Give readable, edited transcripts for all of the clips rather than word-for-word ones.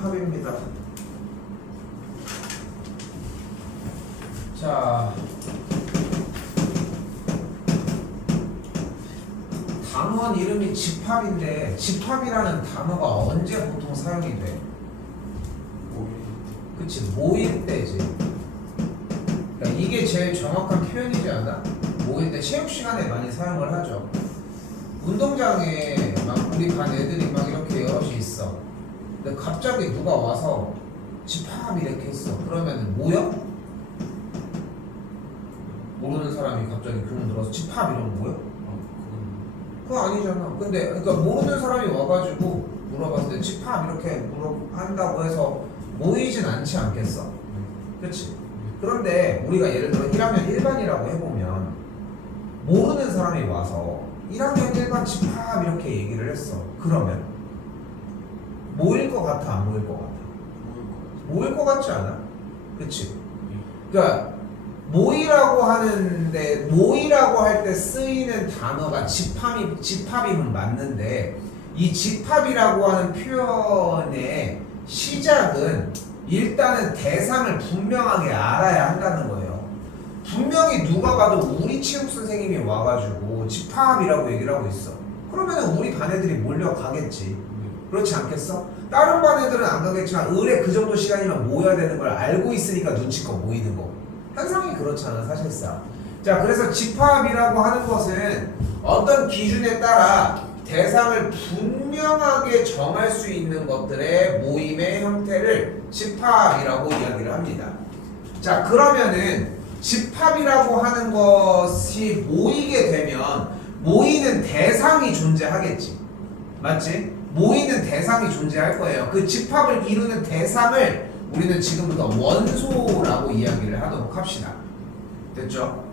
집합입니다. 자, 단원 이름이 집합인데 집합이라는 단어가 언제 보통 사용이 돼? 그치, 모일 때지. 그러니까 이게 제일 정확한 표현이지 않아? 모일 때 체육 시간에 많이 사용을 하죠. 운동장에 막 우리 반 애들이 막 이렇게 여럿이 있어. 근데 갑자기 누가 와서 집합 이렇게 했어. 그러면 모여? 모르는 사람이 갑자기 교문 들어서 집합 이러면 모여? 그거 아니잖아. 근데 그러니까 모르는 사람이 와가지고 물어봤을 때 집합 이렇게 한다고 해서 모이진 않지 않겠어? 그렇지? 그런데 우리가 예를 들어 1학년 1반이라고 해보면 모르는 사람이 와서 1학년 1반 집합 이렇게 얘기를 했어. 그러면 모일 것 같아? 안 모일 것 같아? 모일 것 같지 않아? 그치? 그러니까 모이라고 하는데 모이라고 할 때 쓰이는 단어가 집합이면 맞는데 이 집합이라고 하는 표현의 시작은 일단은 대상을 분명하게 알아야 한다는 거예요. 분명히 누가 봐도 우리 체육 선생님이 와가지고 집합이라고 얘기를 하고 있어. 그러면 우리 반 애들이 몰려가겠지. 그렇지 않겠어? 다른 반 애들은 안 가겠지만 의뢰 그 정도 시간이면 모여야 되는 걸 알고 있으니까 눈치껏 모이는 거. 현상이 그렇잖아 사실상. 자, 그래서 집합이라고 하는 것은 어떤 기준에 따라 대상을 분명하게 정할 수 있는 것들의 모임의 형태를 집합이라고 이야기를 합니다. 자, 그러면은 집합이라고 하는 것이 모이게 되면 모이는 대상이 존재하겠지. 맞지? 모이는 대상이 존재할 거예요. 그 집합을 이루는 대상을 우리는 지금부터 원소라고 이야기를 하도록 합시다. 됐죠?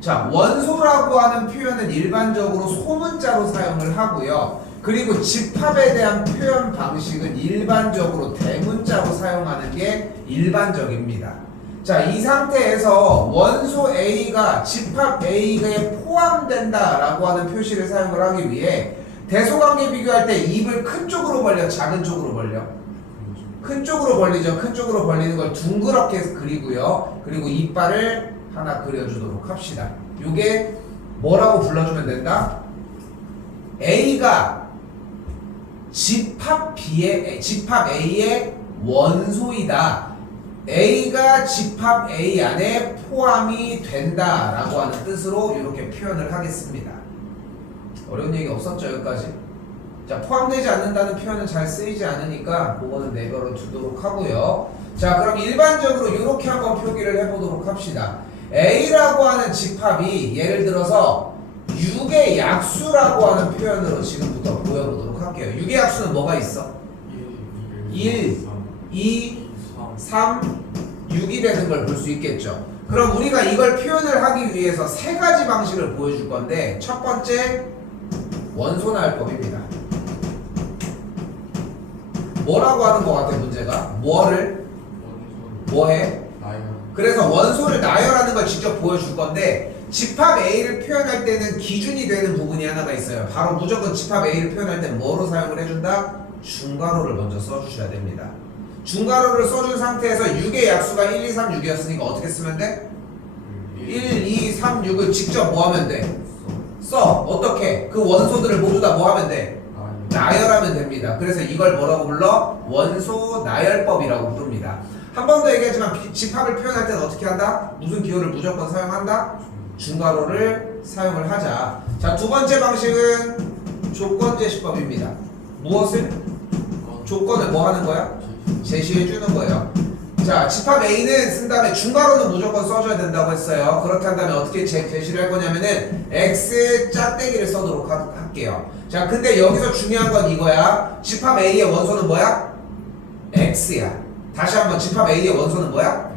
자, 원소라고 하는 표현은 일반적으로 소문자로 사용을 하고요. 그리고 집합에 대한 표현 방식은 일반적으로 대문자로 사용하는 게 일반적입니다. 자, 이 상태에서 원소 A가 집합 A에 포함된다라고 하는 표시를 사용을 하기 위해 대소관계 비교할 때 입을 큰 쪽으로 벌려, 작은 쪽으로 벌려? 큰 쪽으로 벌리죠. 큰 쪽으로 벌리는 걸 둥그렇게 그리고요. 그리고 이빨을 하나 그려주도록 합시다. 이게 뭐라고 불러주면 된다? A가 집합 A의 원소이다. A가 집합 A 안에 포함이 된다라고 하는 뜻으로 이렇게 표현을 하겠습니다. 어려운 얘기 없었죠, 여기까지? 자, 포함되지 않는다는 표현은 잘 쓰이지 않으니까 그거는 내버려 두도록 하고요. 자, 그럼 일반적으로 이렇게 한번 표기를 해보도록 합시다. A라고 하는 집합이 예를 들어서 6의 약수라고 하는 표현으로 지금부터 보여보도록 할게요. 6의 약수는 뭐가 있어? 1, 2, 3, 6이 되는 걸 볼 수 있겠죠. 그럼 우리가 이걸 표현을 하기 위해서 세 가지 방식을 보여줄 건데 첫 번째, 원소나열법입니다. 뭐라고 하는 것 같아, 문제가? 뭐를? 뭐해? 그래서 원소를 나열하는 걸 직접 보여줄 건데 집합 A를 표현할 때는 기준이 되는 부분이 하나가 있어요. 바로 무조건 집합 A를 표현할 때는 뭐로 사용을 해준다? 중괄호를 먼저 써주셔야 됩니다. 중괄호를 써준 상태에서 6의 약수가 1, 2, 3, 6이었으니까 어떻게 쓰면 돼? 1, 2, 3, 6을 직접 뭐 하면 돼? 써. 어떻게? 그 원소들을 모두 다 뭐 하면 돼? 나열하면 됩니다. 그래서 이걸 뭐라고 불러? 원소 나열법이라고 부릅니다. 한 번 더 얘기하지만 집합을 표현할 때는 어떻게 한다? 무슨 기호를 무조건 사용한다? 중괄호를 사용을 하자. 자, 두 번째 방식은 조건제시법입니다. 무엇을? 조건을 뭐 하는 거야? 제시해 주는 거예요. 자, 집합 A는 쓴 다음에 중괄호는 무조건 써줘야 된다고 했어요. 그렇게 한다면 어떻게 제시를 할 거냐면은 X 짝대기를 써도록 할게요. 자, 근데 여기서 중요한 건 이거야. 집합 A의 원소는 뭐야? X야. 다시 한번 집합 A의 원소는 뭐야?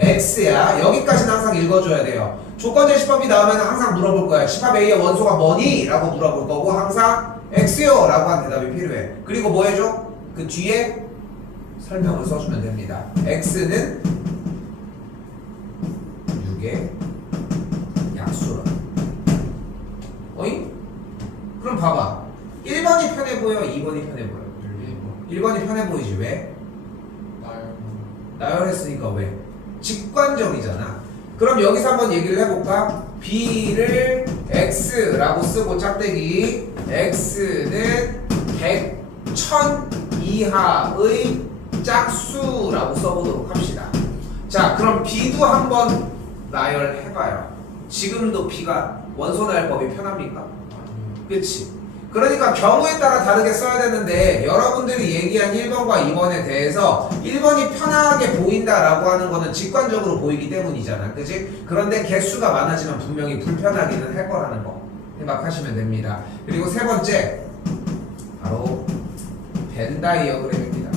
X야. 여기까지는 항상 읽어줘야 돼요. 조건제시법이 나오면 항상 물어볼 거야. 집합 A의 원소가 뭐니? 라고 물어볼 거고 항상 X요 라고 한 대답이 필요해. 그리고 뭐 해줘? 그 뒤에 설명을 써주면 됩니다. X는 6의 약수라. 어이? 그럼 봐봐. 1번이 편해 보여? 2번이 편해 보여? 1번이 편해 보이지. 왜? 나열했으니까 왜? 직관적이잖아. 그럼 여기서 한번 얘기를 해볼까? B를 X라고 쓰고 짝대기 X는 100, 1000 이하의 짝수라고 써보도록 합시다. 자, 그럼 B도 한번 나열해봐요. 지금도 B가 원소 나열법이 편합니까? 그치? 그러니까 경우에 따라 다르게 써야 되는데 여러분들이 얘기한 1번과 2번에 대해서 1번이 편하게 보인다라고 하는 거는 직관적으로 보이기 때문이잖아. 그치? 그런데 개수가 많아지면 분명히 불편하기는 할 거라는 거 생각하시면 됩니다. 그리고 세 번째 바로 벤 다이어그램입니다.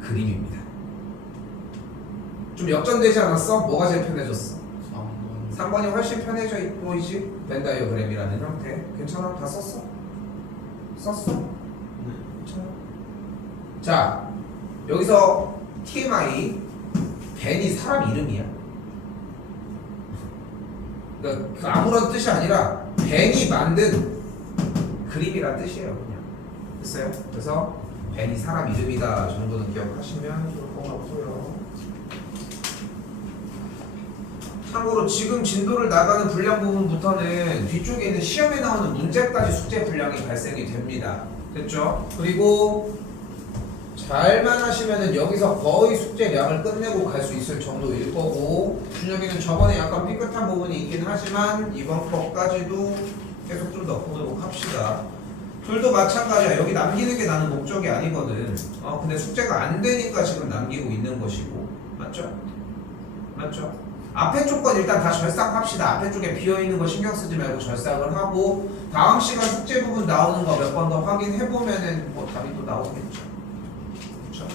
그림입니다. 좀 역전되지 않았어? 뭐가 제일 편해졌어? 3번이 훨씬 편해져 보이지? 벤 다이어그램이라는 형태. 괜찮아? 다 썼어? 썼어? 괜찮아? 자, 여기서 TMI 벤이 사람 이름이야. 그러니까 그 아무런 뜻이 아니라 벤이 만든 그림이란 뜻이에요. 그냥 됐어요? 그래서 벤이 사람 이름이다 정도는 기억하시면 좋을 것 같고요. 참고로 지금 진도를 나가는 분량 부분부터는 뒤쪽에 있는 시험에 나오는 문제까지 숙제 분량이 발생이 됩니다. 됐죠? 그리고 잘만 하시면은 여기서 거의 숙제량을 끝내고 갈 수 있을 정도일 거고, 준혁이는 저번에 약간 삐끗한 부분이 있긴 하지만 이번 거까지도 계속 좀 더 보도록 합시다. 둘도 마찬가지야. 여기 남기는 게 나는 목적이 아니거든. 근데 숙제가 안 되니까 지금 남기고 있는 것이고, 맞죠? 맞죠? 앞에 쪽 건 일단 다 절삭합시다. 앞에 쪽에 비어있는 거 신경 쓰지 말고 절삭을 하고, 다음 시간 숙제 부분 나오는 거 몇 번 더 확인해보면은 뭐 답이 또 나오겠죠. 그렇죠?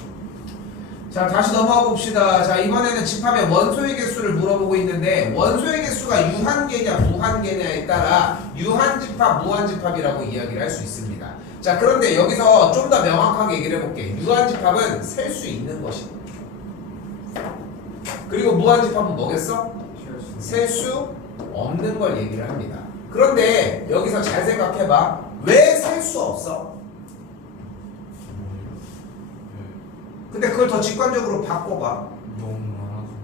자, 다시 넘어가 봅시다. 자, 이번에는 집합의 원소의 개수를 물어보고 있는데, 원소의 개수가 유한계냐 무한계냐에 따라 유한집합, 무한집합이라고 이야기를 할 수 있습니다. 자, 그런데 여기서 좀 더 명확하게 얘기를 해볼게. 유한집합은 셀 수 있는 것입니다. 그리고 무한집합은 뭐겠어? 셀 수 없는 걸 얘기를 합니다. 그런데 여기서 잘 생각해봐. 왜 셀 수 없어? 근데 그걸 더 직관적으로 바꿔봐.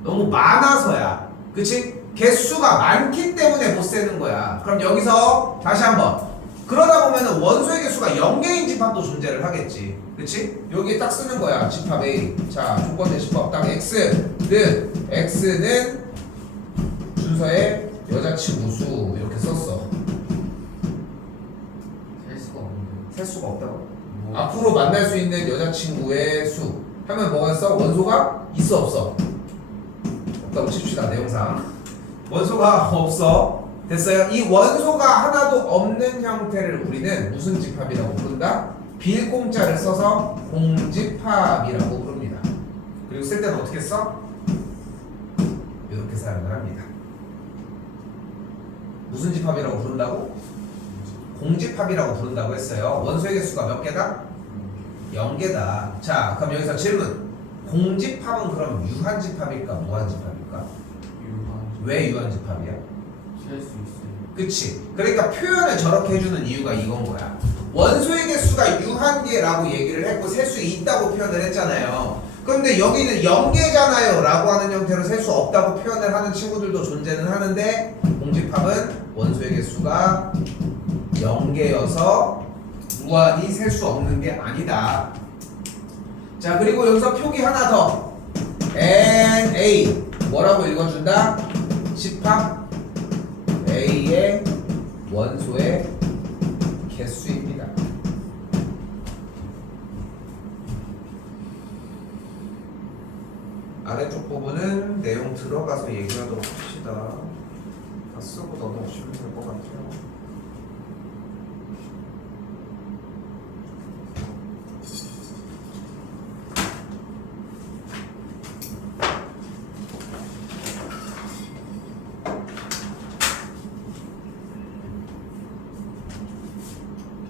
너무 많아서야. 그치? 개수가 많기 때문에 못 세는 거야. 그럼 여기서 다시 한번, 그러다 보면은 원소의 개수가 0개인 집합도 존재를 하겠지. 그치? 여기에 딱 쓰는 거야. 집합 A. 자, 조건대 집합 딱 X는 준서의 여자친구 수 이렇게 썼어. 셀 수가 없다고. 앞으로 만날 수 있는 여자친구의 수 하면 뭐가 있어? 원소가 있어 없어? 없다고 칩시다. 내용상 원소가 없어. 됐어요? 이 원소가 하나도 없는 형태를 우리는 무슨 집합이라고 부른다? 빌공짜를 써서 공집합이라고 부릅니다. 그리고 쓸 때는 어떻게 써? 이렇게 사용을 합니다. 무슨 집합이라고 부른다고? 공집합이라고 부른다고 했어요. 원소의 개수가 몇 개다? 0개다. 자, 그럼 여기서 질문. 공집합은 그럼 유한집합일까 무한집합일까? 왜 유한집합이야? 셀 수 있어요. 그치? 그러니까 표현을 저렇게 해주는 이유가 이건 거야. 원소의 개수가 유한계라고 얘기를 했고 셀 수 있다고 표현을 했잖아요. 그런데 여기는 0개잖아요 라고 하는 형태로 셀 수 없다고 표현을 하는 친구들도 존재는 하는데, 공집합은 원소의 개수가 0개여서 무한히 셀 수 없는 게 아니다. 자, 그리고 여기서 표기 하나 더. NA 뭐라고 읽어준다? 집합 A의 원소의 개수입니다. 아래쪽 부분은 내용 들어가서 얘기하도록 합시다. 다 쓰고 넘어오시면 될 것 같아요.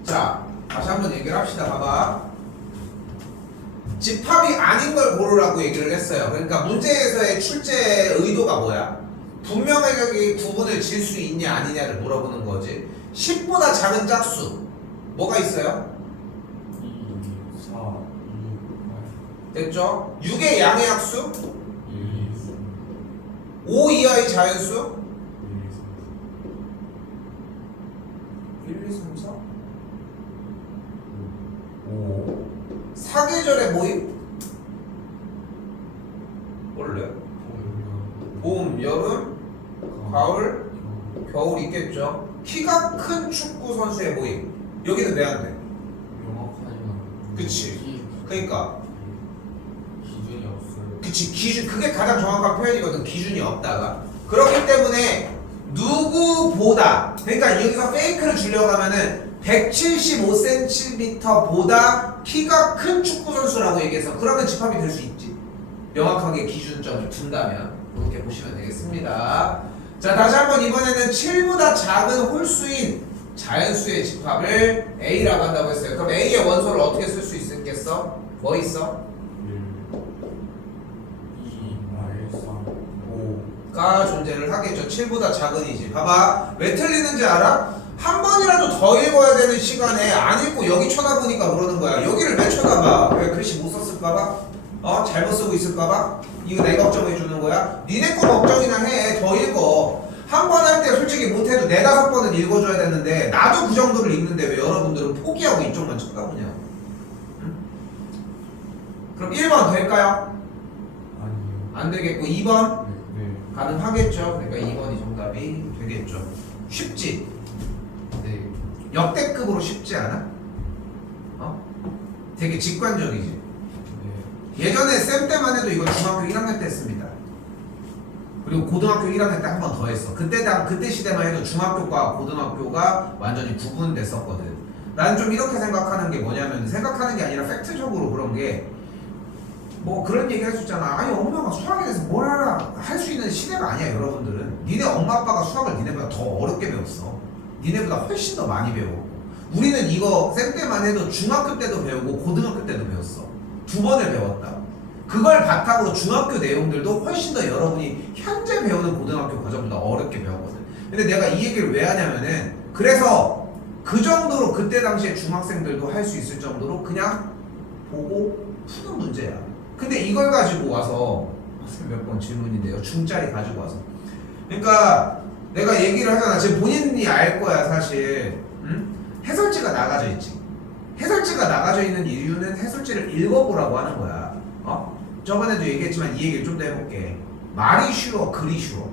자, 다시 한번 얘기를 합시다. 봐봐. 집합이 아닌 걸 고르라고 얘기를 했어요. 그러니까 문제에서의 출제 의도가 뭐야? 분명하게 구분을 지을 수 있냐 아니냐를 물어보는 거지. 10보다 작은 짝수 뭐가 있어요? 됐죠? 6의 양의 약수 1, 5 이하의 자연수 1, 1, 2, 3, 4 5 사계절의 모임 원래 봄, 여름, 가을, 겨울 있겠죠. 키가 큰 축구 선수의 모임. 여기는 왜 안 돼? 명확하지 않아. 그치. 그러니까 기준이 없어요. 그치 기준 그게 가장 정확한 표현이거든. 기준이 없다가 그렇기 때문에 누구보다 그러니까 여기서 페이크를 주려고 하면은 175cm보다 키가 큰 축구 선수라고 얘기해서 그러면 집합이 될 수 있지. 명확하게 기준점을 둔다면 그렇게 보시면 되겠습니다. 자 다시 한번 이번에는 7보다 작은 홀수인 자연수의 집합을 A라고 한다고 했어요. 그럼 A의 원소를 어떻게 쓸 수 있겠어? 뭐 있어? 1, 2, 3, 5가 존재를 하겠죠. 7보다 작은이지. 봐봐. 왜 틀리는지 알아? 한 번이라도 더 읽어야 되는 시간에 안 읽고 여기 쳐다보니까 그러는 거야. 여기를 왜 쳐다봐? 왜 글씨 못 썼을까봐? 잘못 쓰고 있을까봐? 이거 내 걱정해 주는 거야? 니네 거 걱정이나 해. 더 읽어. 한 번 할 때 솔직히 못해도 4-5번은 읽어줘야 되는데 나도 그 정도를 읽는데 왜 여러분들은 포기하고 이쪽만 쳐다보냐? 응? 그럼 1번 될까요? 아니요. 안 되겠고 2번? 네. 가능하겠죠. 그러니까 2번이 정답이 되겠죠. 쉽지? 네. 역대급으로 쉽지 않아? 되게 직관적이지? 네. 예전에 쌤 때만 해도 이거 중학교 1학년 때 했습니다. 그리고 고등학교 1학년 때 한 번 더 했어. 그때 시대만 해도 중학교과 고등학교가 완전히 구분됐었거든. 난 좀 이렇게 생각하는 게 뭐냐면 생각하는 게 아니라 팩트적으로 그런 게 뭐 그런 얘기 할 수 있잖아. 아니 엄마가 수학에 대해서 뭘 알아 할 수 있는 시대가 아니야. 여러분들은 니네 엄마 아빠가 수학을 니네보다 더 어렵게 배웠어. 니네보다 훨씬 더 많이 배웠고 우리는 이거 쌤 때만 해도 중학교 때도 배우고 고등학교 때도 배웠어. 2번을 배웠다. 그걸 바탕으로 중학교 내용들도 훨씬 더 여러분이 현재 배우는 고등학교 과정보다 어렵게 배웠거든. 근데 내가 이 얘기를 왜 하냐면은 그래서 그 정도로 그때 당시에 중학생들도 할 수 있을 정도로 그냥 보고 푸는 문제야. 근데 이걸 가지고 와서 몇 번 질문인데요. 중짜리 가지고 와서 그러니까 내가 얘기를 하잖아. 지금 본인이 알 거야 사실. 응? 해설지가 나가져 있지. 해설지가 나가져 있는 이유는 해설지를 읽어보라고 하는 거야. 저번에도 얘기했지만 이 얘기를 좀 더 해볼게. 말이 쉬워, 글이 쉬워.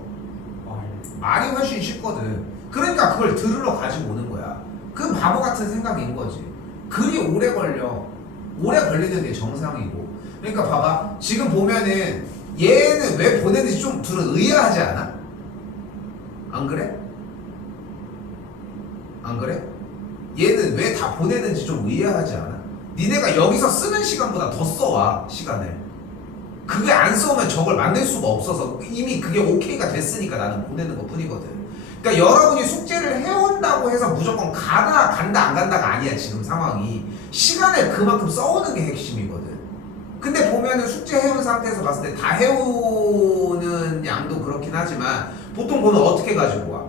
말이 훨씬 쉽거든. 그러니까 그걸 들으러 가지고 오는 거야. 그 바보 같은 생각인 거지. 글이 오래 걸려. 오래 걸리는 게 정상이고. 그러니까 봐봐. 지금 보면은 얘는 왜 보내는지 좀 들어 의아하지 않아? 안 그래? 안 그래? 얘는 왜 다 보내는지 좀 의아하지 않아? 니네가 여기서 쓰는 시간보다 더 써와 시간을. 그게 안 써오면 저걸 만들 수가 없어서 이미 그게 오케이가 됐으니까 나는 보내는 것 뿐이거든. 그러니까 여러분이 숙제를 해온다고 해서 무조건 간다 안 간다가 아니야. 지금 상황이 시간을 그만큼 써오는 게 핵심이거든. 근데 보면은 숙제 해온 상태에서 봤을 때 다 해오는 양도 그렇긴 하지만 보통 보면 어떻게 가지고 와?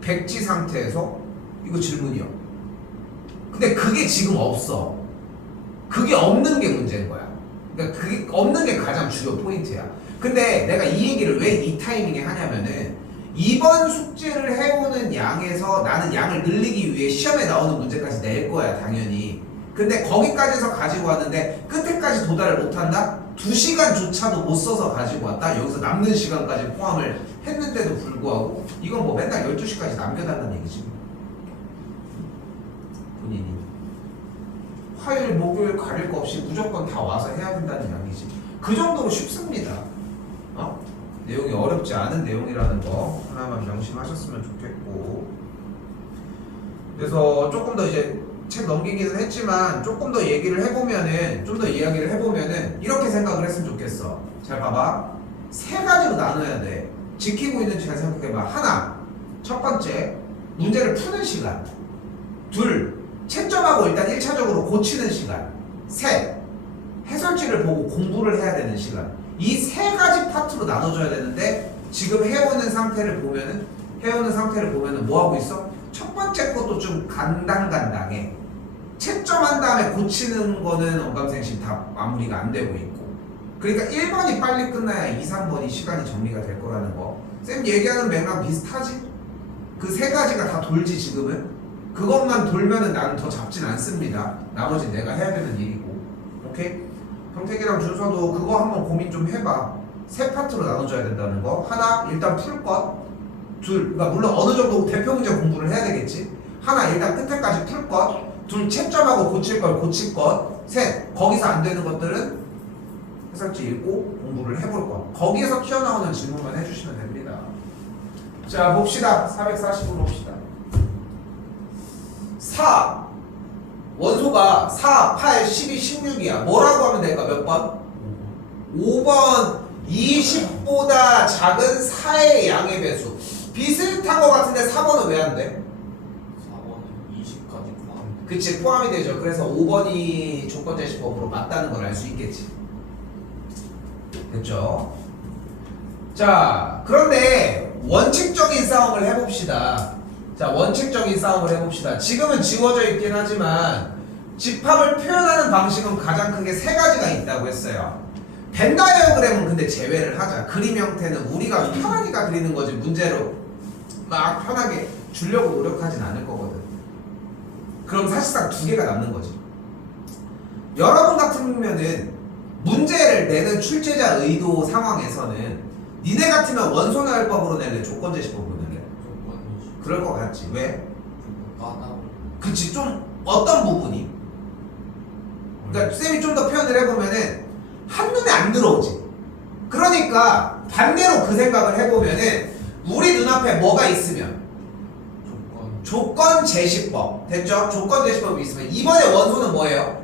백지 상태에서 이거 질문이요. 근데 그게 지금 없어. 그게 없는 게 문제인 거야. 그러니까 그게 없는 게 가장 주요 포인트야. 근데 내가 이 얘기를 왜 이 타이밍에 하냐면은 이번 숙제를 해오는 양에서 나는 양을 늘리기 위해 시험에 나오는 문제까지 낼 거야 당연히. 근데 거기까지서 가지고 왔는데 끝에까지 도달을 못한다? 2시간조차도 못 써서 가지고 왔다? 여기서 남는 시간까지 포함을 했는데도 불구하고 이건 뭐 맨날 12시까지 남겨달라는 얘기지. 본인이 화요일 목요일 가릴 거 없이 무조건 다 와서 해야 된다는 이야기지. 그 정도로 쉽습니다. 내용이 어렵지 않은 내용이라는 거 하나만 명심하셨으면 좋겠고, 그래서 조금 더 이제 책 넘기기는 했지만 조금 더 얘기를 해보면은 좀 더 이야기를 해보면은 이렇게 생각을 했으면 좋겠어. 잘 봐봐. 3가지로 나눠야 돼. 지키고 있는지 잘 생각해봐. 하나, 첫 번째 문제를 푸는 시간. 둘, 채점하고 일단 1차적으로 고치는 시간. 셋, 해설지를 보고 공부를 해야 되는 시간. 이 3가지 파트로 나눠줘야 되는데 지금 해오는 상태를 보면은 뭐 하고 있어? 첫 번째 것도 좀 간당간당해. 채점한 다음에 고치는 거는 언감생심 다 마무리가 안 되고 있고, 그러니까 1번이 빨리 끝나야 2, 3번이 시간이 정리가 될 거라는 거. 쌤 얘기하는 맥락 비슷하지? 그 세 가지가 다 돌지 지금은. 그것만 돌면은 나는 더 잡진 않습니다. 나머지 내가 해야 되는 일이고. 오케이? 평택이랑 준서도 그거 한번 고민 좀 해봐. 세 파트로 나눠줘야 된다는 거. 하나, 일단 풀 것. 둘, 그러니까 물론 어느 정도 대표 문제 공부를 해야 되겠지. 하나, 일단 끝에까지 풀 것. 둘, 채점하고 고칠 걸 고칠 것. 셋, 거기서 안 되는 것들은 해설지 읽고 공부를 해볼 것. 거기에서 튀어나오는 질문만 해주시면 됩니다. 자, 봅시다. 440번 봅시다. 4. 원소가 4, 8, 12, 16이야. 뭐라고 하면 될까? 몇 번? 5번. 20보다 작은 4의 양의 배수. 비슷한 것 같은데 4번은 왜 안 돼? 4번은 20까지 포함. 그치, 포함이 되죠. 그래서 5번이 조건제시법으로 맞다는 걸 알 수 있겠지. 됐죠? 자, 그런데 원칙적인 싸움을 해봅시다. 자, 원칙적인 싸움을 해봅시다. 지금은 지워져 있긴 하지만 집합을 표현하는 방식은 가장 크게 세 가지가 있다고 했어요. 벤 다이어그램은 근데 제외를 하자. 그림 형태는 우리가 편하니까 그리는 거지 문제로 막 편하게 주려고 노력하진 않을 거거든. 그럼 사실상 두 개가 남는 거지. 여러분 같으면은 문제를 내는 출제자 의도 상황에서는 니네 같으면 원소나열법으로 낼래? 조건제시법으로 낼래? 조건이 그럴 것 같지. 왜? 까다로워. 그치, 좀 어떤 부분이? 그러니까 쌤이 좀 더 표현을 해보면은 한눈에 안 들어오지. 그러니까 반대로 그 생각을 해보면은 우리 눈앞에 뭐가 있으면 조건 제시법 됐죠? 조건 제시법이 있으면 이번에 원소는 뭐예요?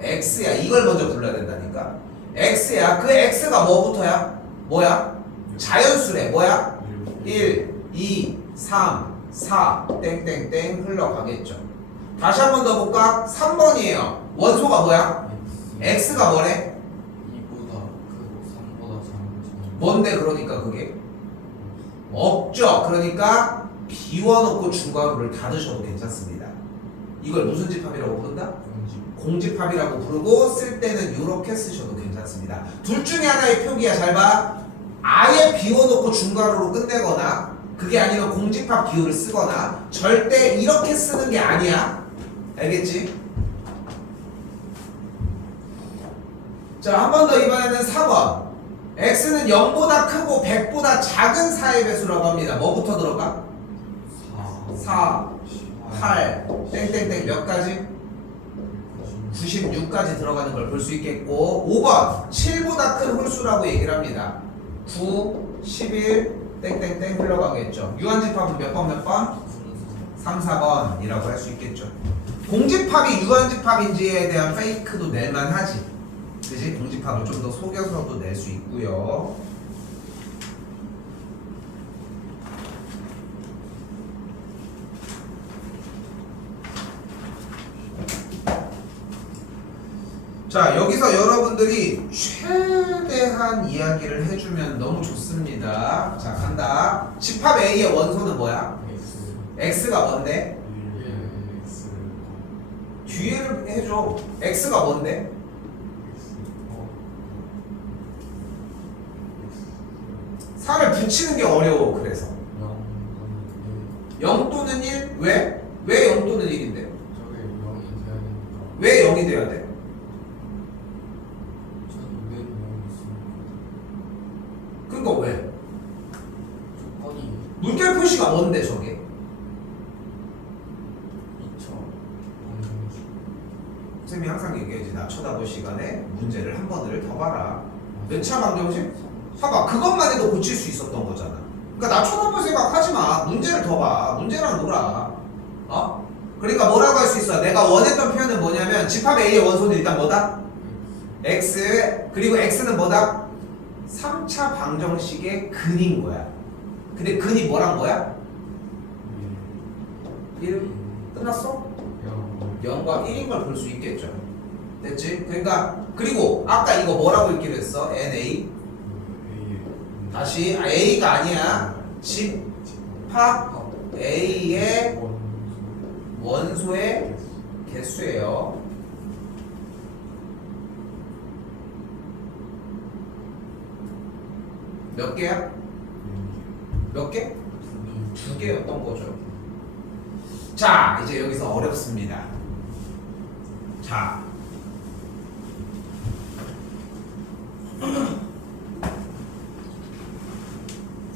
X야. 이걸 먼저 불러야 된다니까. X야. 그 X가 뭐부터야? 뭐야? 자연수래. 뭐야? 1, 2, 3, 4 땡땡땡 흘러가겠죠. 다시 한 번 더 볼까? 3번이에요. 원소가 뭐야? X가 뭐래? 2보다 크고 3보다 작은. 뭔데 그러니까 그게? 없죠. 그러니까 비워놓고 중괄호를 닫으셔도 괜찮습니다. 이걸 무슨 집합이라고 부른다? 공집합이라고 부르고 쓸 때는 이렇게 쓰셔도 괜찮습니다. 둘 중에 하나의 표기야. 잘 봐. 아예 비워놓고 중괄호로 끝내거나 그게 아니면 공집합 기호를 쓰거나 절대 이렇게 쓰는 게 아니야. 알겠지? 자, 한 번 더 이번에는 4번. X는 0보다 크고 100보다 작은 4의 배수라고 합니다. 뭐부터 들어가? 4, 8, 땡땡땡 몇 가지? 96까지 들어가는 걸 볼 수 있겠고 5번 7보다 큰 홀수라고 얘기를 합니다. 9, 11 땡땡땡 흘러가겠죠. 유한집합은 몇 번 몇 번? 3, 4번이라고 할 수 있겠죠. 공집합이 유한집합인지에 대한 페이크도 낼만 하지. 그지? 공집합을 좀 더 속여서도 낼 수 있고요. 자, 여기서 여러분들이 최대한 이야기를 해주면 너무 좋습니다. 자, 간다. 집합 A의 원소는 뭐야? X가 뭔데? 뒤에를 해줘. X가 뭔데? 4를 붙이는 게 어려워. 그래서 0 또는 1? 왜? 왜 0 또는 1인데? 저게 0이 돼야 되니까. 왜 0이 돼야 돼? 저는 왜 0이 있습니까? 그러니까 왜? 조건이 물결 표시가 뭔데 저게? 2차 방정식. 쌤이 항상 얘기하지. 나 쳐다볼 시간에 문제를 한 번을 더 봐라. 몇 차 방정식? 봐봐. 그것만 해도 고칠 수 있었던 거잖아. 그러니까 나 쳐다볼 생각 하지 마. 문제를 더 봐. 문제랑 놀아. 어? 그러니까 뭐라고 할 수 있어? 내가 원했던 표현은 뭐냐면 집합 A의 원소는 일단 뭐다? X. 그리고 X는 뭐다? 3차 방정식의 근인 거야. 근데 근이 뭐란 거야? 1. 끝났어? 0과 1인 걸 볼 수 있겠죠. 됐지? 그러니까 그리고 아까 이거 뭐라고 읽기로 했어? NA. 다시 A가 아니야. 집합 A의 원소의 개수예요. 몇 개야? 몇 개? 두 2개였던 거죠. 자, 이제 여기서 어렵습니다. 자,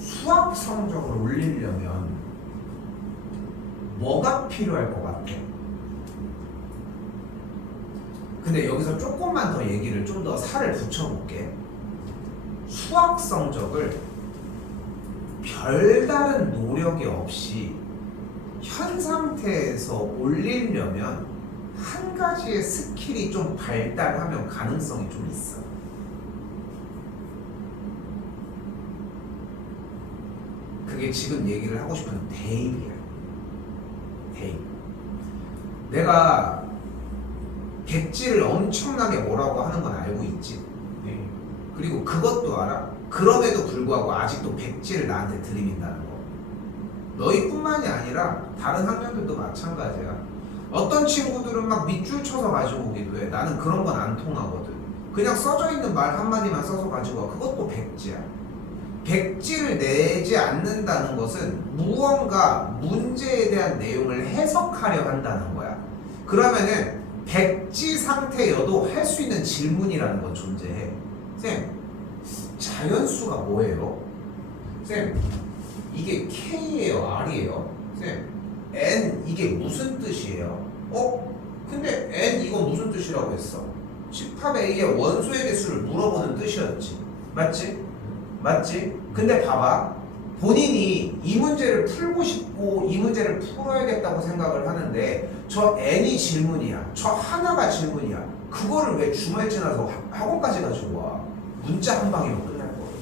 수학 성적을 올리려면 뭐가 필요할 것 같아? 근데 여기서 조금만 더 얘기를 좀 더 살을 붙여볼게. 수학 성적을 별다른 노력이 없이 현 상태에서 올리려면 한 가지의 스킬이 좀 발달하면 가능성이 좀 있어. 그게 지금 얘기를 하고 싶은 대입이야. 대입. 내가 백지를 엄청나게 뭐라고 하는 건 알고 있지. 네. 그리고 그것도 알아. 그럼에도 불구하고 아직도 백지를 나한테 들이민다는 거. 너희뿐만이 아니라 다른 학년들도 마찬가지야. 어떤 친구들은 막 밑줄 쳐서 가지고 오기도 해. 나는 그런 건 안 통하거든. 그냥 써져 있는 말 한마디만 써서 가지고 와. 그것도 백지야. 백지를 내지 않는다는 것은 무언가 문제에 대한 내용을 해석하려 한다는 거야. 그러면은 백지 상태여도 할 수 있는 질문이라는 건 존재해. 쌤, 자연수가 뭐예요? 쌤, 이게 K예요? R이에요? 쌤, N 이게 무슨 뜻이에요? 근데 N 이거 무슨 뜻이라고 했어? 집합 A의 원소의 개수를 물어보는 뜻이었지. 맞지? 맞지? 근데 봐봐. 본인이 이 문제를 풀고 싶고 이 문제를 풀어야겠다고 생각을 하는데 저 N이 질문이야. 저 하나가 질문이야. 그거를 왜 주말 지나서 학원까지 가지고 와? 문자 한 방이면 끝날 거거든.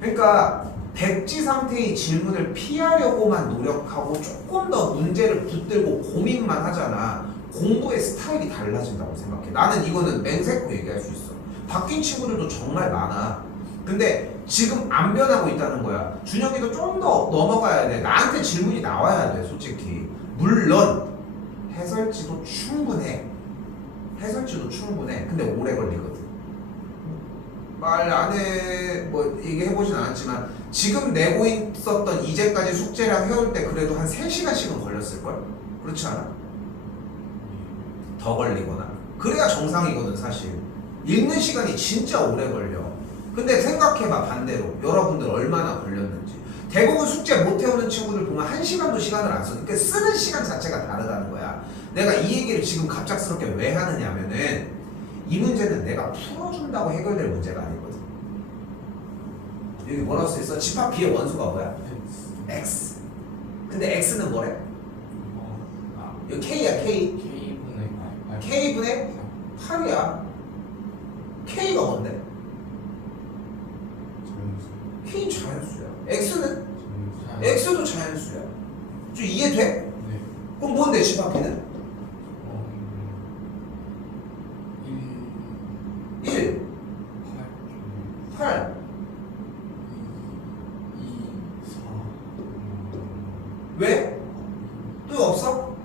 그러니까 백지 상태의 질문을 피하려고만 노력하고 조금 더 문제를 붙들고 고민만 하잖아. 공부의 스타일이 달라진다고 생각해. 나는 이거는 맹세코 얘기할 수 있어. 바뀐 친구들도 정말 많아. 근데 지금 안 변하고 있다는 거야. 준혁이도 좀 더 넘어가야 돼. 나한테 질문이 나와야 돼, 솔직히. 물론 해설지도 충분해. 해설지도 충분해. 근데 오래 걸리거든. 말 안에 뭐 얘기해보진 않았지만 지금 내고 있었던 이제까지 숙제랑 해올 때 그래도 한 3시간씩은 걸렸을걸? 그렇지 않아? 더 걸리거나. 그래야 정상이거든, 사실. 읽는 시간이 진짜 오래 걸려. 근데 생각해봐, 반대로 여러분들 얼마나 걸렸는지. 대부분 숙제 못 해오는 친구들 보면 1시간도 시간을 안 써. 그러니까 쓰는 시간 자체가 다르다는 거야. 내가 이 얘기를 지금 갑작스럽게 왜 하느냐면은 이 문제는 내가 풀어준다고 해결될 문제가 아니거든. 여기 뭐라고 써있어? 집합 B의 원소가 뭐야? X. 근데 X는 뭐래? 여기 K야, K. K분의 8이야. K가 뭔데? K는 자연수야. X는? X도 자연수야. 좀 이해돼? 네. 그럼 뭔데 집합 B는? 1, 8. 2, 4. 왜? 또 없어?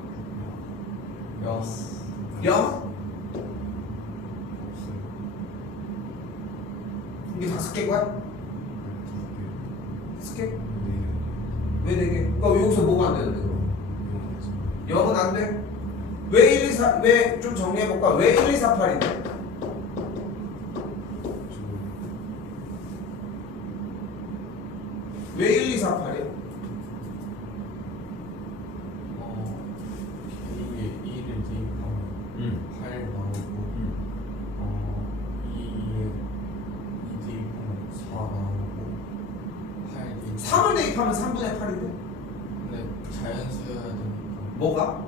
0? 이게 5개인 거야? 5개? 왜 4개? 그러니까 여기서 뭐가 안 되는데 그럼? 0은 안 돼? 왜 1, 2, 4, 왜 좀 정리해볼까? 왜 1, 2, 4, 8인데? 왜 1, 2, 4, 8이야? K에 1을 대입하면 8 나오고 2에 2 대입하면 4 나오고 8 대입 3을 대입하면 3분의 8인데? 근데 자연수여야 되니까 뭐가?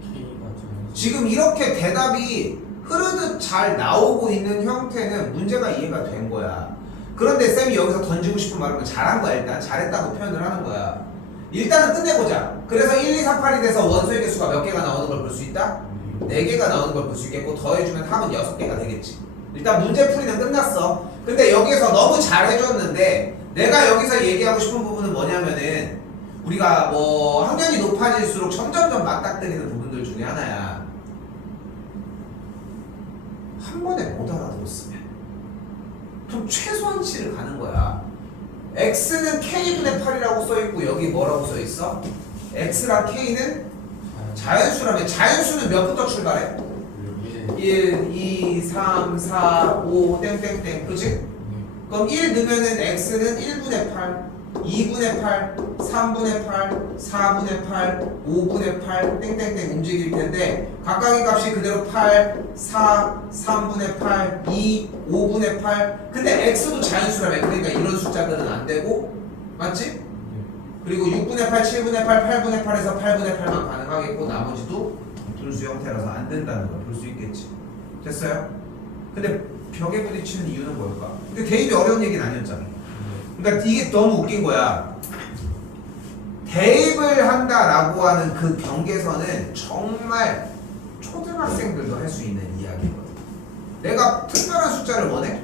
K가 자연수. 지금 이렇게 대답이 흐르듯 잘 나오고 있는 형태는 문제가 이해가 된 거야. 그런데 쌤이 여기서 던지고 싶은 말은 잘한 거야. 일단 잘했다고 표현을 하는 거야. 일단은 끝내보자. 그래서 1, 2, 4, 8이 돼서 원소의 개수가 몇 개가 나오는 걸 볼 수 있다? 4개가 나오는 걸 볼 수 있겠고 더해주면 합은 6개가 되겠지. 일단 문제 풀이는 끝났어. 근데 여기서 너무 잘해줬는데 내가 여기서 얘기하고 싶은 부분은 뭐냐면은 우리가 뭐 학년이 높아질수록 점점점 맞닥뜨리는 부분들 중에 하나야. 한 번에 못 알아들었으면 좀 최소한치를 가는 거야. x는 k분의 8이라고 써있고 여기 뭐라고 써있어? x랑 k는 자연수라며. 자연수는 몇부터 출발해? 1, 2, 3, 4, 5 땡땡땡 그치? 그럼 1 넣으면은 x는 1분의 8 2분의 8 3분의 8 4분의 8 5분의 8 땡땡땡 움직일 텐데 각각의 값이 그대로 8 4 3분의 8 2 5분의 8 근데 x도 자연수라며. 그러니까 이런 숫자들은 안 되고 맞지? 그리고 6분의 8 7분의 8 8분의 8에서 8분의 8만 가능하겠고 나머지도 분수 형태라서 안 된다는 걸 볼 수 있겠지. 됐어요? 근데 벽에 부딪히는 이유는 뭘까? 근데 대입이 어려운 얘기는 아니었잖아. 그러니까 이게 너무 웃긴 거야. 대입을 한다라고 하는 그 경계선은 정말 초등학생들도 할 수 있는 이야기거든. 내가 특별한 숫자를 원해?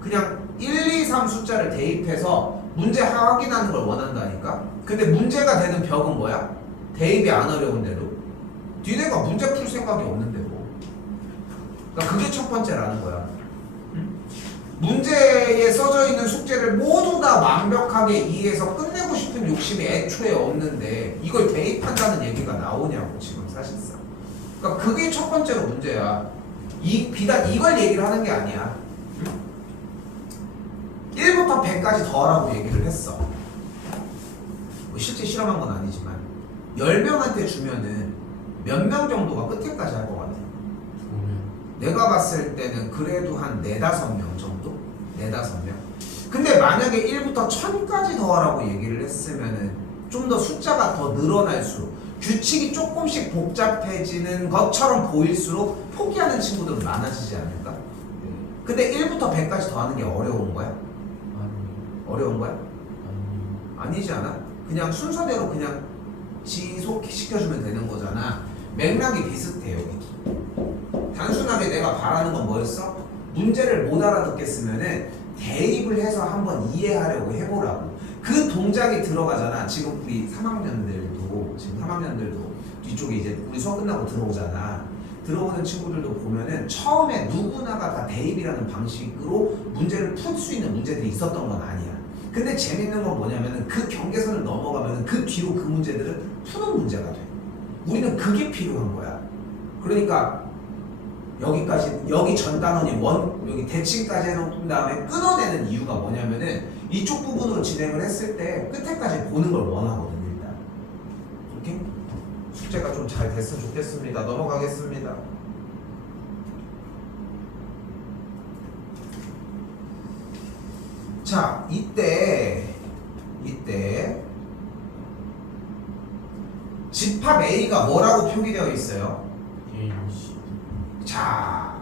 그냥 1, 2, 3 숫자를 대입해서 문제 확인하는 걸 원한다니까? 근데 문제가 되는 벽은 뭐야? 대입이 안 어려운데도 니네가 문제 풀 생각이 없는데 뭐. 그러니까 그게 첫 번째라는 거야. 문제에 써져 있는 숙제를 모두 다 완벽하게 이해해서 끝내고 싶은 욕심이 애초에 없는데 이걸 대입한다는 얘기가 나오냐고 지금 사실상. 그러니까 그게 첫 번째로 문제야. 비단 이걸 얘기를 하는 게 아니야. 1부터 100까지 더하라고 얘기를 했어. 뭐 실제 실험한 건 아니지만 10명한테 주면은 몇 명 정도가 끝에까지 할 것 같아? 내가 봤을 때는 그래도 한 4, 5명 정도? 4, 5명? 근데 만약에 1부터 1000까지 더하라고 얘기를 했으면은 좀 더 숫자가 더 늘어날수록 규칙이 조금씩 복잡해지는 것처럼 보일수록 포기하는 친구들은 많아지지 않을까? 근데 1부터 100까지 더하는 게 어려운 거야? 어려운 거야? 아니지 않아? 그냥 순서대로 그냥 지속시켜주면 되는 거잖아. 맥락이 비슷해 여기. 단순하게 내가 바라는 건 뭐였어? 문제를 못 알아듣겠으면은 대입을 해서 한번 이해하려고 해보라고. 그 동작이 들어가잖아. 지금 우리 3학년들도 뒤쪽에 이제 우리 수업 끝나고 들어오잖아. 들어오는 친구들도 보면은 처음에 누구나가 다 대입이라는 방식으로 문제를 풀 수 있는 문제들이 있었던 건 아니야. 근데 재밌는 건 뭐냐면은 그 경계선을 넘어가면은 그 뒤로 그 문제들은 푸는 문제가 돼. 우리는 그게 필요한 거야. 그러니까 여기까지 여기 전 단원이 여기 대칭까지 해놓은 다음에 끊어내는 이유가 뭐냐면은 이쪽 부분으로 진행을 했을 때 끝에까지 보는 걸 원하거든 일단. 오케이? 숙제가 좀 잘 됐으면 좋겠습니다. 넘어가겠습니다. 자, 이때 집합 A가 뭐라고 표기되어 있어요? 자,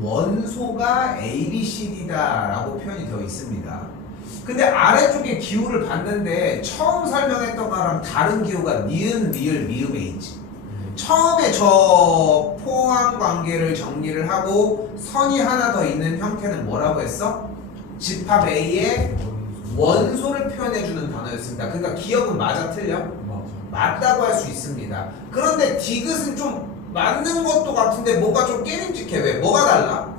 원소가 ABCD다 라고 표현이 되어 있습니다. 근데 아래쪽에 기호를 봤는데 처음 설명했던 거랑 다른 기호가 니은, 리을, 미음에 있지. 처음에 저 포함 관계를 정리를 하고 선이 하나 더 있는 형태는 뭐라고 했어? 집합 A의 원소를 표현해주는 단어였습니다. 그러니까 기억은 맞아 틀려? 맞다고 할 수 있습니다. 그런데 디귿은 좀 맞는 것도 같은데 뭐가 좀 깨림직해. 왜? 뭐가 달라?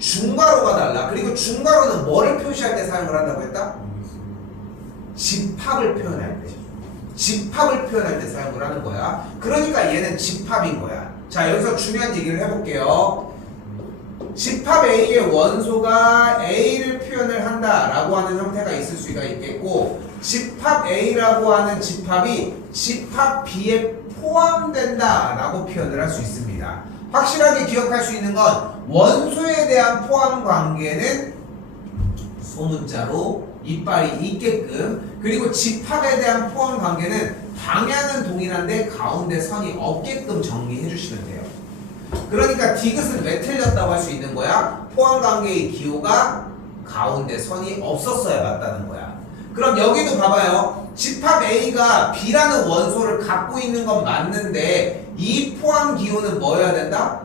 중괄호가 달라. 그리고 중괄호는 뭐를 표시할 때 사용을 한다고 했다? 집합을 표현할 때. 집합을 표현할 때 사용을 하는 거야. 그러니까 얘는 집합인 거야. 자, 여기서 중요한 얘기를 해볼게요. 집합 A의 원소가 A를 표현을 한다라고 하는 형태가 있을 수가 있겠고, 집합 A라고 하는 집합이 집합 B에 포함된다라고 표현을 할 수 있습니다. 확실하게 기억할 수 있는 건 원소에 대한 포함 관계는 소문자로 이빨이 있게끔, 그리고 집합에 대한 포함 관계는 방향은 동일한데 가운데 선이 없게끔 정리해 주시면 돼요. 그러니까 디귿은 왜 틀렸다고 할 수 있는 거야? 포함 관계의 기호가 가운데 선이 없었어야 맞다는 거야. 그럼 여기도 봐봐요. 집합 A가 B라는 원소를 갖고 있는 건 맞는데 이 포함 기호는 뭐여야 된다?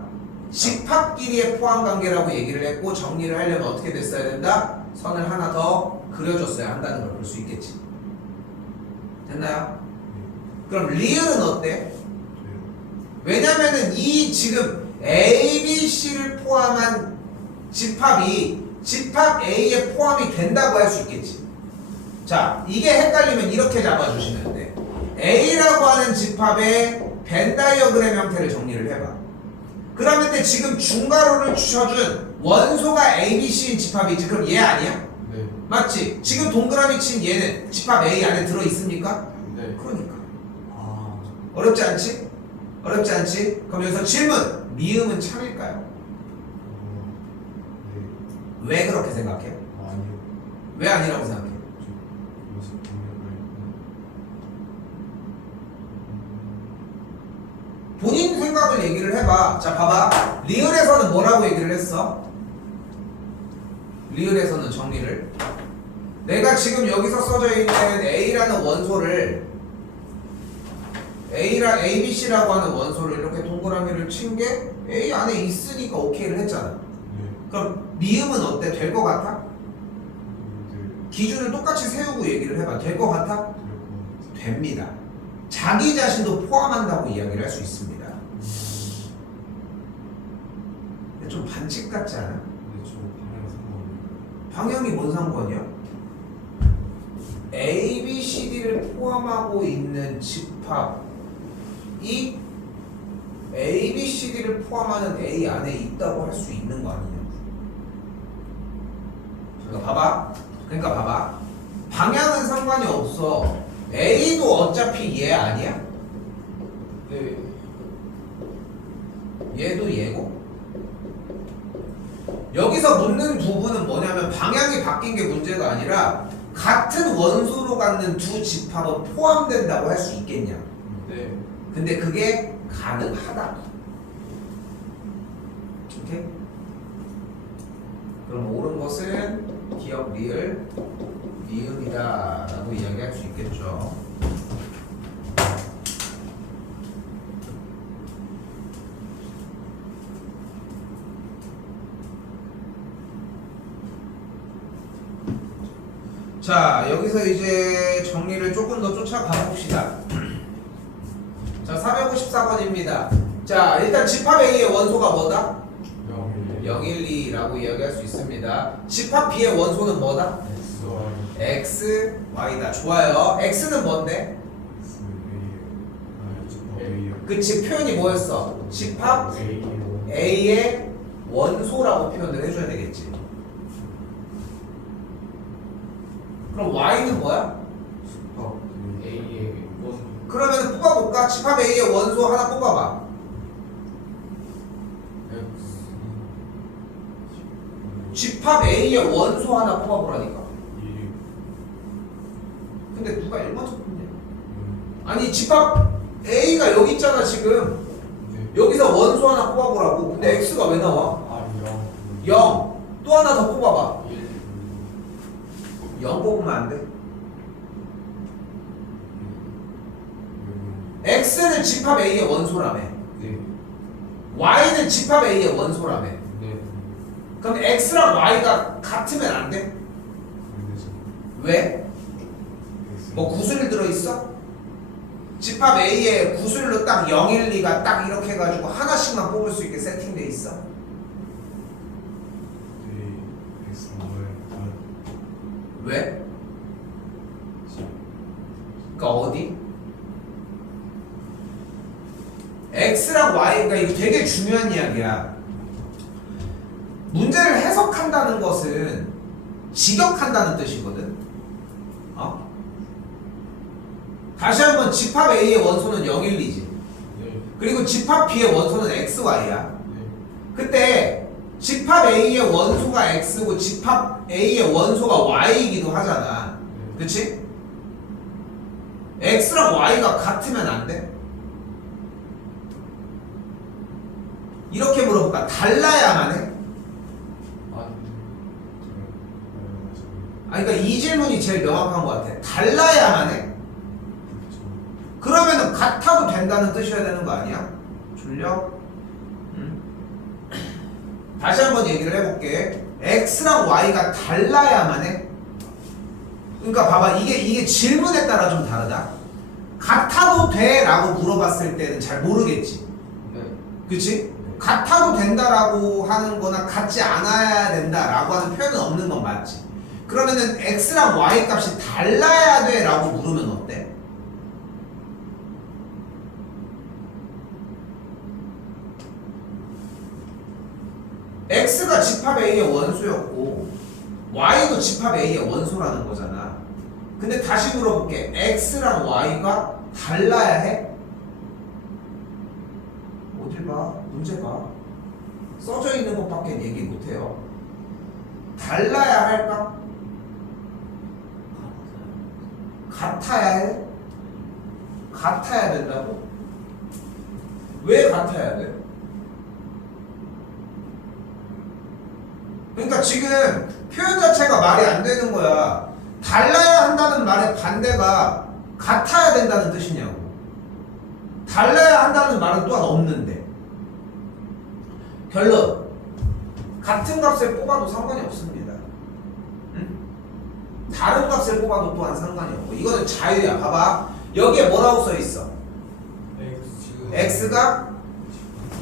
집합끼리의 포함 관계라고 얘기를 했고, 정리를 하려면 어떻게 됐어야 된다? 선을 하나 더 그려줬어야 한다는 걸 볼 수 있겠지. 됐나요? 그럼 리을은 어때? 왜냐면은 이 지금 A, B, C를 포함한 집합이 집합 A에 포함이 된다고 할 수 있겠지. 자, 이게 헷갈리면 이렇게 잡아주시면 돼. A라고 하는 집합의 벤 다이어그램 형태를 정리를 해봐. 그러면 근데 지금 중괄호를 주셔준 원소가 A, B, C인 집합이지. 그럼 얘 아니야? 네. 맞지? 지금 동그라미 친 얘는 집합 A 안에 들어있습니까? 네. 그러니까 아. 어렵지 않지? 어렵지 않지? 그럼 여기서 질문! 미음은 참일까요? 네. 왜 그렇게 생각해? 아니요. 왜 아니라고 생각해? 요새 동력을. 본인 생각을 얘기를 해봐. 자, 봐봐. 리을에서는 뭐라고 얘기를 했어? 리을에서는 정리를. 내가 지금 여기서 써져 있는 A라는 원소를 A, B, C라고 하는 원소를 이렇게 동그라미를 친 게 A 안에 있으니까 오케이를 했잖아. 네. 그럼 미음은 어때? 될 것 같아? 네. 기준을 똑같이 세우고 얘기를 해봐. 될 것 같아? 될것 같아요. 됩니다. 자기 자신도 포함한다고 이야기를 할 수 있습니다. 근데 좀 반칙 같지 않아? 근데 저 방향 상관없는. 방향이 뭔 상관이야? A, B, C, D를 포함하고 있는 집합이 A, B, C, D를 포함하는 A 안에 있다고 할 수 있는 거 아니냐? 그러니까 봐봐. 방향은 상관이 없어. A도 어차피 얘 아니야? 네. 얘도 얘고. 여기서 묻는 부분은 뭐냐면 방향이 바뀐 게 문제가 아니라 같은 원소로 갖는 두 집합은 포함된다고 할 수 있겠냐? 네. 근데 그게 가능하다. 오케이? 그럼 옳은 것은 기억 리을 미음이다 라고 이야기할 수 있겠죠. 자, 여기서 이제 정리를 조금 더 쫓아가 봅시다. 자, 454번입니다. 자, 일단 집합 A의 원소가 뭐다? 012라고 이야기할 수 있습니다. 집합 B의 원소는 뭐다? X, Y다. 좋아요. X는 뭔데? 그치, 표현이 뭐였어? 집합 A의 원소라고 표현을 해줘야 되겠지. 그럼 Y는 뭐야? A의 그러면 뽑아볼까? 집합 A의 원소 하나 뽑아봐. 집합 A의 원소 하나 뽑아보라니까. 근데 누가 1번 쳤냐? 아니 집합 A가 여기 있잖아 지금. 여기서 원소 하나 뽑아보라고. 근데 X가 왜 나와? 0. 또 하나 더 뽑아봐. 0 뽑으면 안 돼. X는 집합 A의 원소라며. 네. Y는 집합 A의 원소라며. 네. 그럼 X랑 Y가 같으면 안 돼? 왜? 뭐 구슬 들어있어? 집합 A에 구슬로 딱 0, 1, 2가 딱 이렇게 해가지고 하나씩만 뽑을 수 있게 세팅돼 있어. 왜? 그러니까 어디? X랑 Y, 그러니까 이거 되게 중요한 이야기야. 문제를 해석한다는 것은 직역한다는 뜻이거든. 어? 다시 한번 집합 A의 원소는 0, 1, 2지. 네. 그리고 집합 B의 원소는 X, Y야. 네. 그때 집합 A의 원소가 X고 집합 A의 원소가 Y이기도 하잖아. 그치? X랑 Y가 같으면 안 돼? 이렇게 물어볼까? 달라야만 해? 아니, 그러니까 이 질문이 제일 명확한 것 같아. 달라야만 해? 그러면은 같아도 된다는 뜻이어야 되는 거 아니야? 졸려? 응? 다시 한번 얘기를 해볼게. X랑 Y가 달라야만 해? 그러니까 봐봐. 이게 질문에 따라 좀 다르다. 같아도 돼? 라고 물어봤을 때는 잘 모르겠지. 네. 그치? 같아도 된다라고 하는 거나 같지 않아야 된다라고 하는 표현은 없는 건 맞지. 그러면은 x랑 y 값이 달라야 돼 라고 물으면 어때? x가 집합 A의 원소였고 y도 집합 A의 원소라는 거잖아. 근데 다시 물어볼게. x랑 y가 달라야 해? 어딜 봐? 문제 봐. 써져 있는 것밖에 얘기 못해요. 달라야 할까? 같아야 해? 같아야 된다고? 왜 같아야 돼? 그러니까 지금 표현 자체가 말이 안 되는 거야. 달라야 한다는 말의 반대가 같아야 된다는 뜻이냐고. 달라야 한다는 말은 또한 없는데. 결론. 같은 값을 뽑아도 상관이 없습니다. 응? 다른 값을 뽑아도 또한 상관이 없고. 이거는 자유야. 봐봐. 여기에 뭐라고 써 있어? x가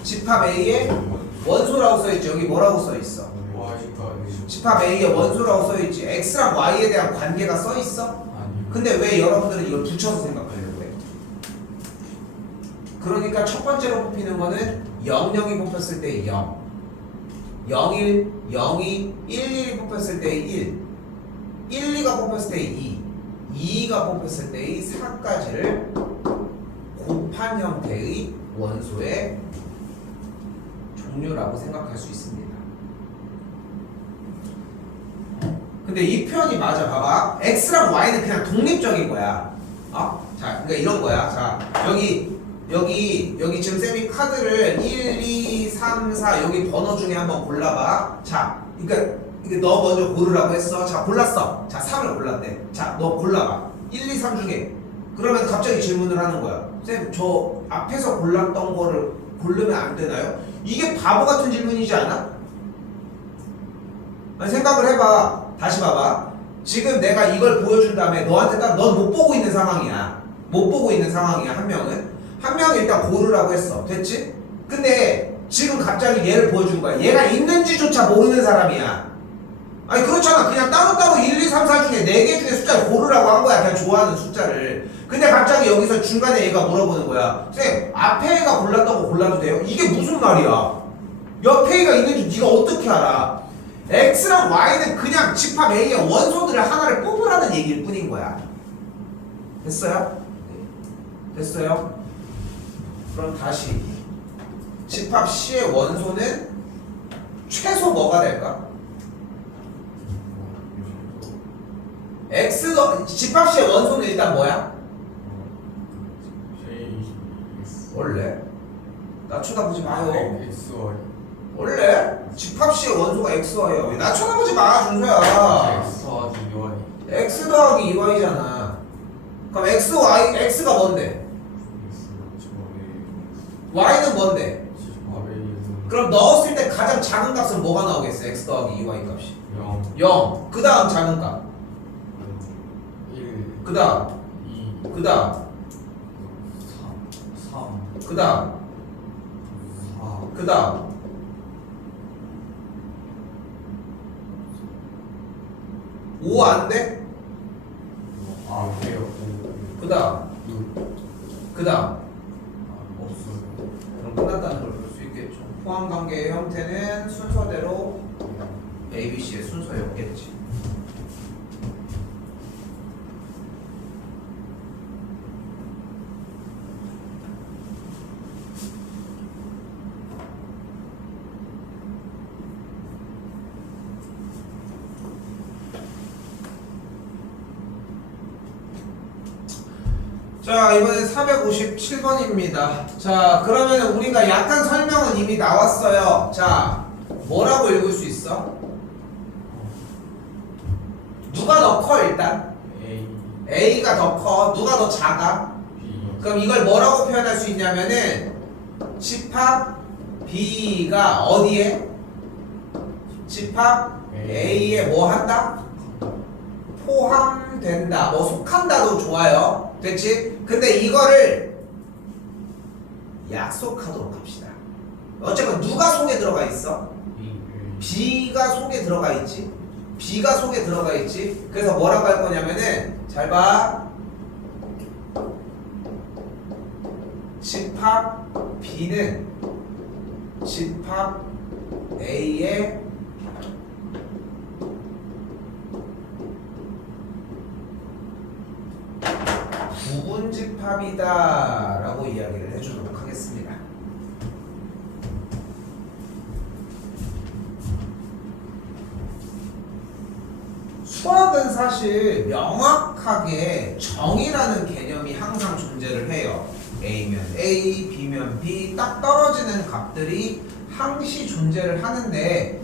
집합 A의 원소라고 써 있지. 여기 뭐라고 써 있어? 집합 A의 원소라고 써 있지. x랑 y에 대한 관계가 써 있어? 근데 왜 여러분들은 이걸 붙여서 생각하려고 해? 그러니까 첫 번째로 뽑히는 거는 0, 0이 뽑혔을 때 0, 0, 1, 0, 2, 1, 1이 뽑혔을 때 1, 1, 2가 뽑혔을 때 2, 2가 뽑혔을 때의 4까지를 곱한 형태의 원소의 종류라고 생각할 수 있습니다. 근데 이 표현이 맞아. 봐봐. x랑 y는 그냥 독립적인 거야. 자, 그러니까 이런 거야. 자, 여기 지금 쌤이 카드를 1, 2, 3, 4 여기 번호 중에 한번 골라봐. 자, 그러니까 이게 너 먼저 고르라고 했어. 자, 골랐어. 자, 3을 골랐대. 자, 너 골라봐. 1, 2, 3 중에. 그러면 갑자기 질문을 하는 거야. 쌤, 저 앞에서 골랐던 거를 고르면 안 되나요? 이게 바보 같은 질문이지 않아? 아니, 생각을 해봐. 다시 봐봐. 지금 내가 이걸 보여준 다음에 너한테 딱 넌 못 보고 있는 상황이야. 못 보고 있는 상황이야. 한 명은. 한 명이 일단 고르라고 했어. 됐지? 근데 지금 갑자기 얘를 보여준 거야. 얘가 있는지조차 모르는 사람이야. 아니 그렇잖아. 그냥 따로따로 1, 2, 3, 4 중에 4개 중에 숫자를 고르라고 한 거야. 그냥 좋아하는 숫자를. 근데 갑자기 여기서 중간에 얘가 물어보는 거야. 쌤, 앞에 애가 골랐던 거 골라도 돼요? 이게 무슨 말이야? 옆에 애가 있는지 네가 어떻게 알아? x랑 y는 그냥 집합 A의 원소들을 하나를 뽑으라는 얘기일 뿐인 거야. 됐어요? 됐어요? 그럼 다시 집합 C의 원소는 최소 뭐가 될까? 집합 C의 원소는 일단 뭐야? 원래 나 쳐다보지 마요. 원래 집합 C의 원소가 xy야. 나 쳐다보지 마, 준서야. x 더하기 2y잖아. 그럼 x가 뭔데? y는 뭔데? 그럼 넣었을 때 가장 작은 값은 뭐가 나오겠어? x 더하기 2y 값이 0. 그 다음 작은 값. 그 다음. 그 다음. 그 다음. 그 다음. 5 안 돼? 그 다음. 그 다음. 그럼 끝났다는 걸 볼 수 있겠죠. 포함관계의 형태는 순서대로 ABC의 순서였겠지. 자, 이번엔 457번입니다. 자, 그러면 우리가 약간 설명은 이미 나왔어요. 자, 뭐라고 읽을 수 있어? 누가 더 커 일단? A가 더 커. 누가 더 작아? 그럼 이걸 뭐라고 표현할 수 있냐면은 집합 B가 어디에? 집합 A에 뭐 한다? 포함된다. 뭐 속한다도 좋아요. 됐지? 근데 이거를 약속하도록 합시다. 어쨌건 누가 속에 들어가 있어? B가 속에 들어가 있지. B가 속에 들어가 있지. 그래서 뭐라고 할 거냐면은 잘 봐. 집합 B는 집합 A의 부분집합이다 라고 이야기를 해주도록 하겠습니다. 수학은 사실 명확하게 정의라는 개념이 항상 존재를 해요. A면 A, B면 B 딱 떨어지는 값들이 항시 존재를 하는데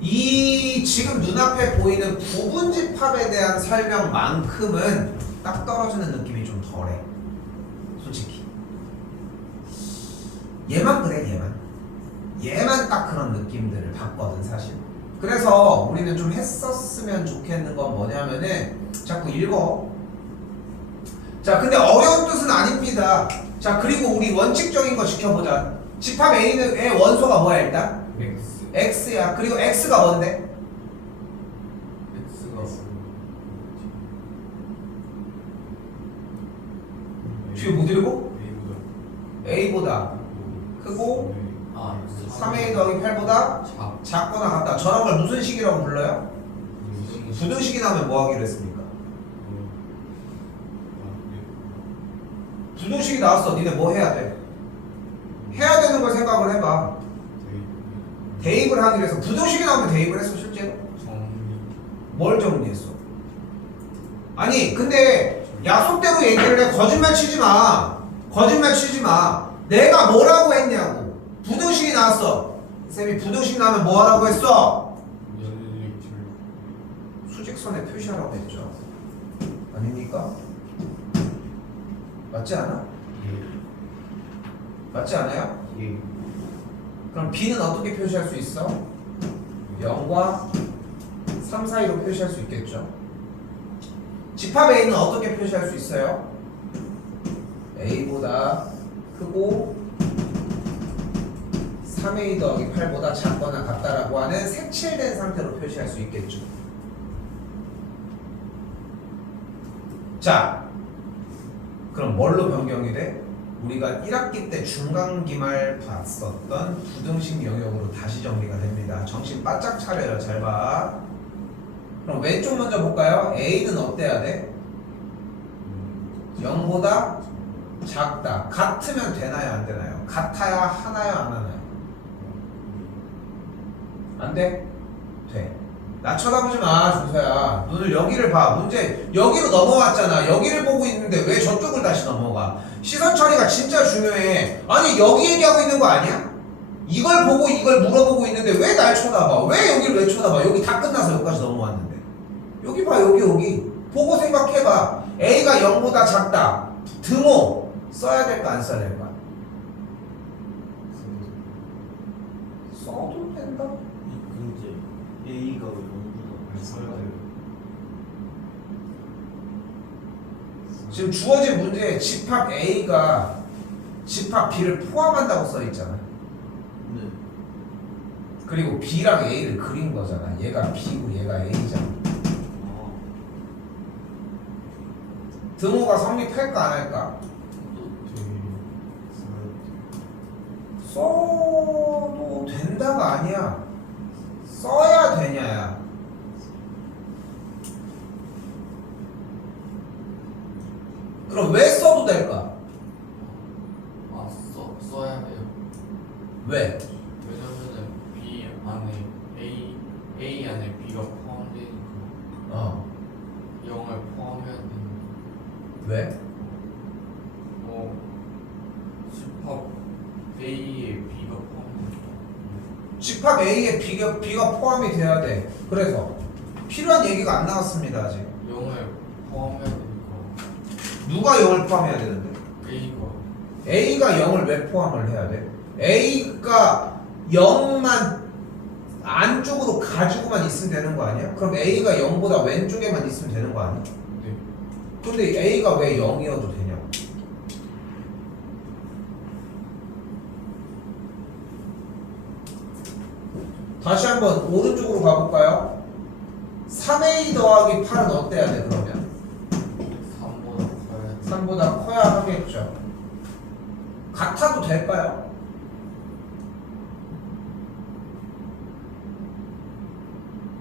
이 지금 눈앞에 보이는 부분집합에 대한 설명만큼은 딱 떨어지는 느낌이 좀 덜해. 솔직히 얘만 그래. 얘만 딱 그런 느낌들을 받거든 사실. 그래서 우리는 좀 했었으면 좋겠는 건 뭐냐면은 자꾸 읽어. 자 근데 어려운 뜻은 아닙니다. 자 그리고 우리 원칙적인 거 지켜보자. 집합 A의 원소가 뭐야 일단? X야. 그리고 X가 뭔데? 뒤에 못 읽고? A보다 크고 3A 더하기 8보다 작거나 같다. 저런 걸 무슨 식이라고 불러요? 부등식이 나오면 뭐 하기로 했습니까? 부등식이 나왔어. 니네 뭐 해야 돼? 해야 되는 걸 생각을 해봐. 대입을 하기로 해서 부등식이 나오면 대입을 했어 실제로? 뭘 정리했어? 아니 근데 약속대로 얘기를 해. 거짓말 치지 마. 내가 뭐라고 했냐고. 부등식이 나왔어. 쌤이 부등식 나오면 뭐 하라고 했어? 수직선에 표시하라고 했죠. 아닙니까? 맞지 않아? 맞지 않아요? 그럼 B는 어떻게 표시할 수 있어? 0과 3 사이로 표시할 수 있겠죠. 집합 A는 어떻게 표시할 수 있어요? A보다 크고 3A 더하기 8보다 작거나 같다라고 하는 색칠된 상태로 표시할 수 있겠죠. 자, 그럼 뭘로 변경이 돼? 우리가 1학기 때 중간기말 봤었던 부등식 영역으로 다시 정리가 됩니다. 정신 바짝 차려요. 잘 봐. 그럼 왼쪽 먼저 볼까요? A는 어때야 돼? 0보다 작다. 같으면 되나요? 안 되나요? 같아야 하나요? 안 하나요? 안 돼? 돼. 나 쳐다보지 마, 준서야. 눈을 여기를 봐. 문제 여기로 넘어왔잖아. 여기를 보고 있는데 왜 저쪽을 다시 넘어가? 시선 처리가 진짜 중요해. 아니 여기 얘기하고 있는 거 아니야? 이걸 보고 이걸 물어보고 있는데 왜 날 쳐다봐? 왜 여기를 왜 쳐다봐? 여기 다 끝나서 여기까지 넘어왔는데. 여기 봐, 여기. 보고 생각해봐. A가 0보다 작다. 등호 써야 될까 안 써야 될까? 써도 된다. 근데 A가 왜 0보다 안 써야 돼요? 지금 주어진 문제에 집합 A가 집합 B를 포함한다고 써 있잖아. 네. 그리고 B랑 A를 그린 거잖아. 얘가 B고 얘가 A잖아. 등호가 성립할까 안 할까? 써도 된다가 아니야. 써야 되냐야. 그럼 왜 써도 될까? 써야 돼요. 왜? 왜냐면은 B 안에 A 안에 B가 포함되니까 0을 포함해야 되니까. 왜? 집합 A에 B가 포함되니까. 집합 A에 B가 포함이 돼야 돼. 그래서 필요한 얘기가 안 나왔습니다 아직. 0을 포함해야 되니까. 누가 0을 포함해야 되는데? A가 A가 0을 왜 포함을 해야 돼? A가 0만 안쪽으로 가지고만 있으면 되는 거 아니야? 그럼 A가 0보다 왼쪽에만 있으면 되는 거 아니야? 네. 근데 A가 왜 0이어도 되냐고. 다시 한번 오른쪽으로 가볼까요? 3a 더하기 8은 어때야 돼 그러면? 3보다 커야 3보다 커야 하겠죠. 같아도 될까요?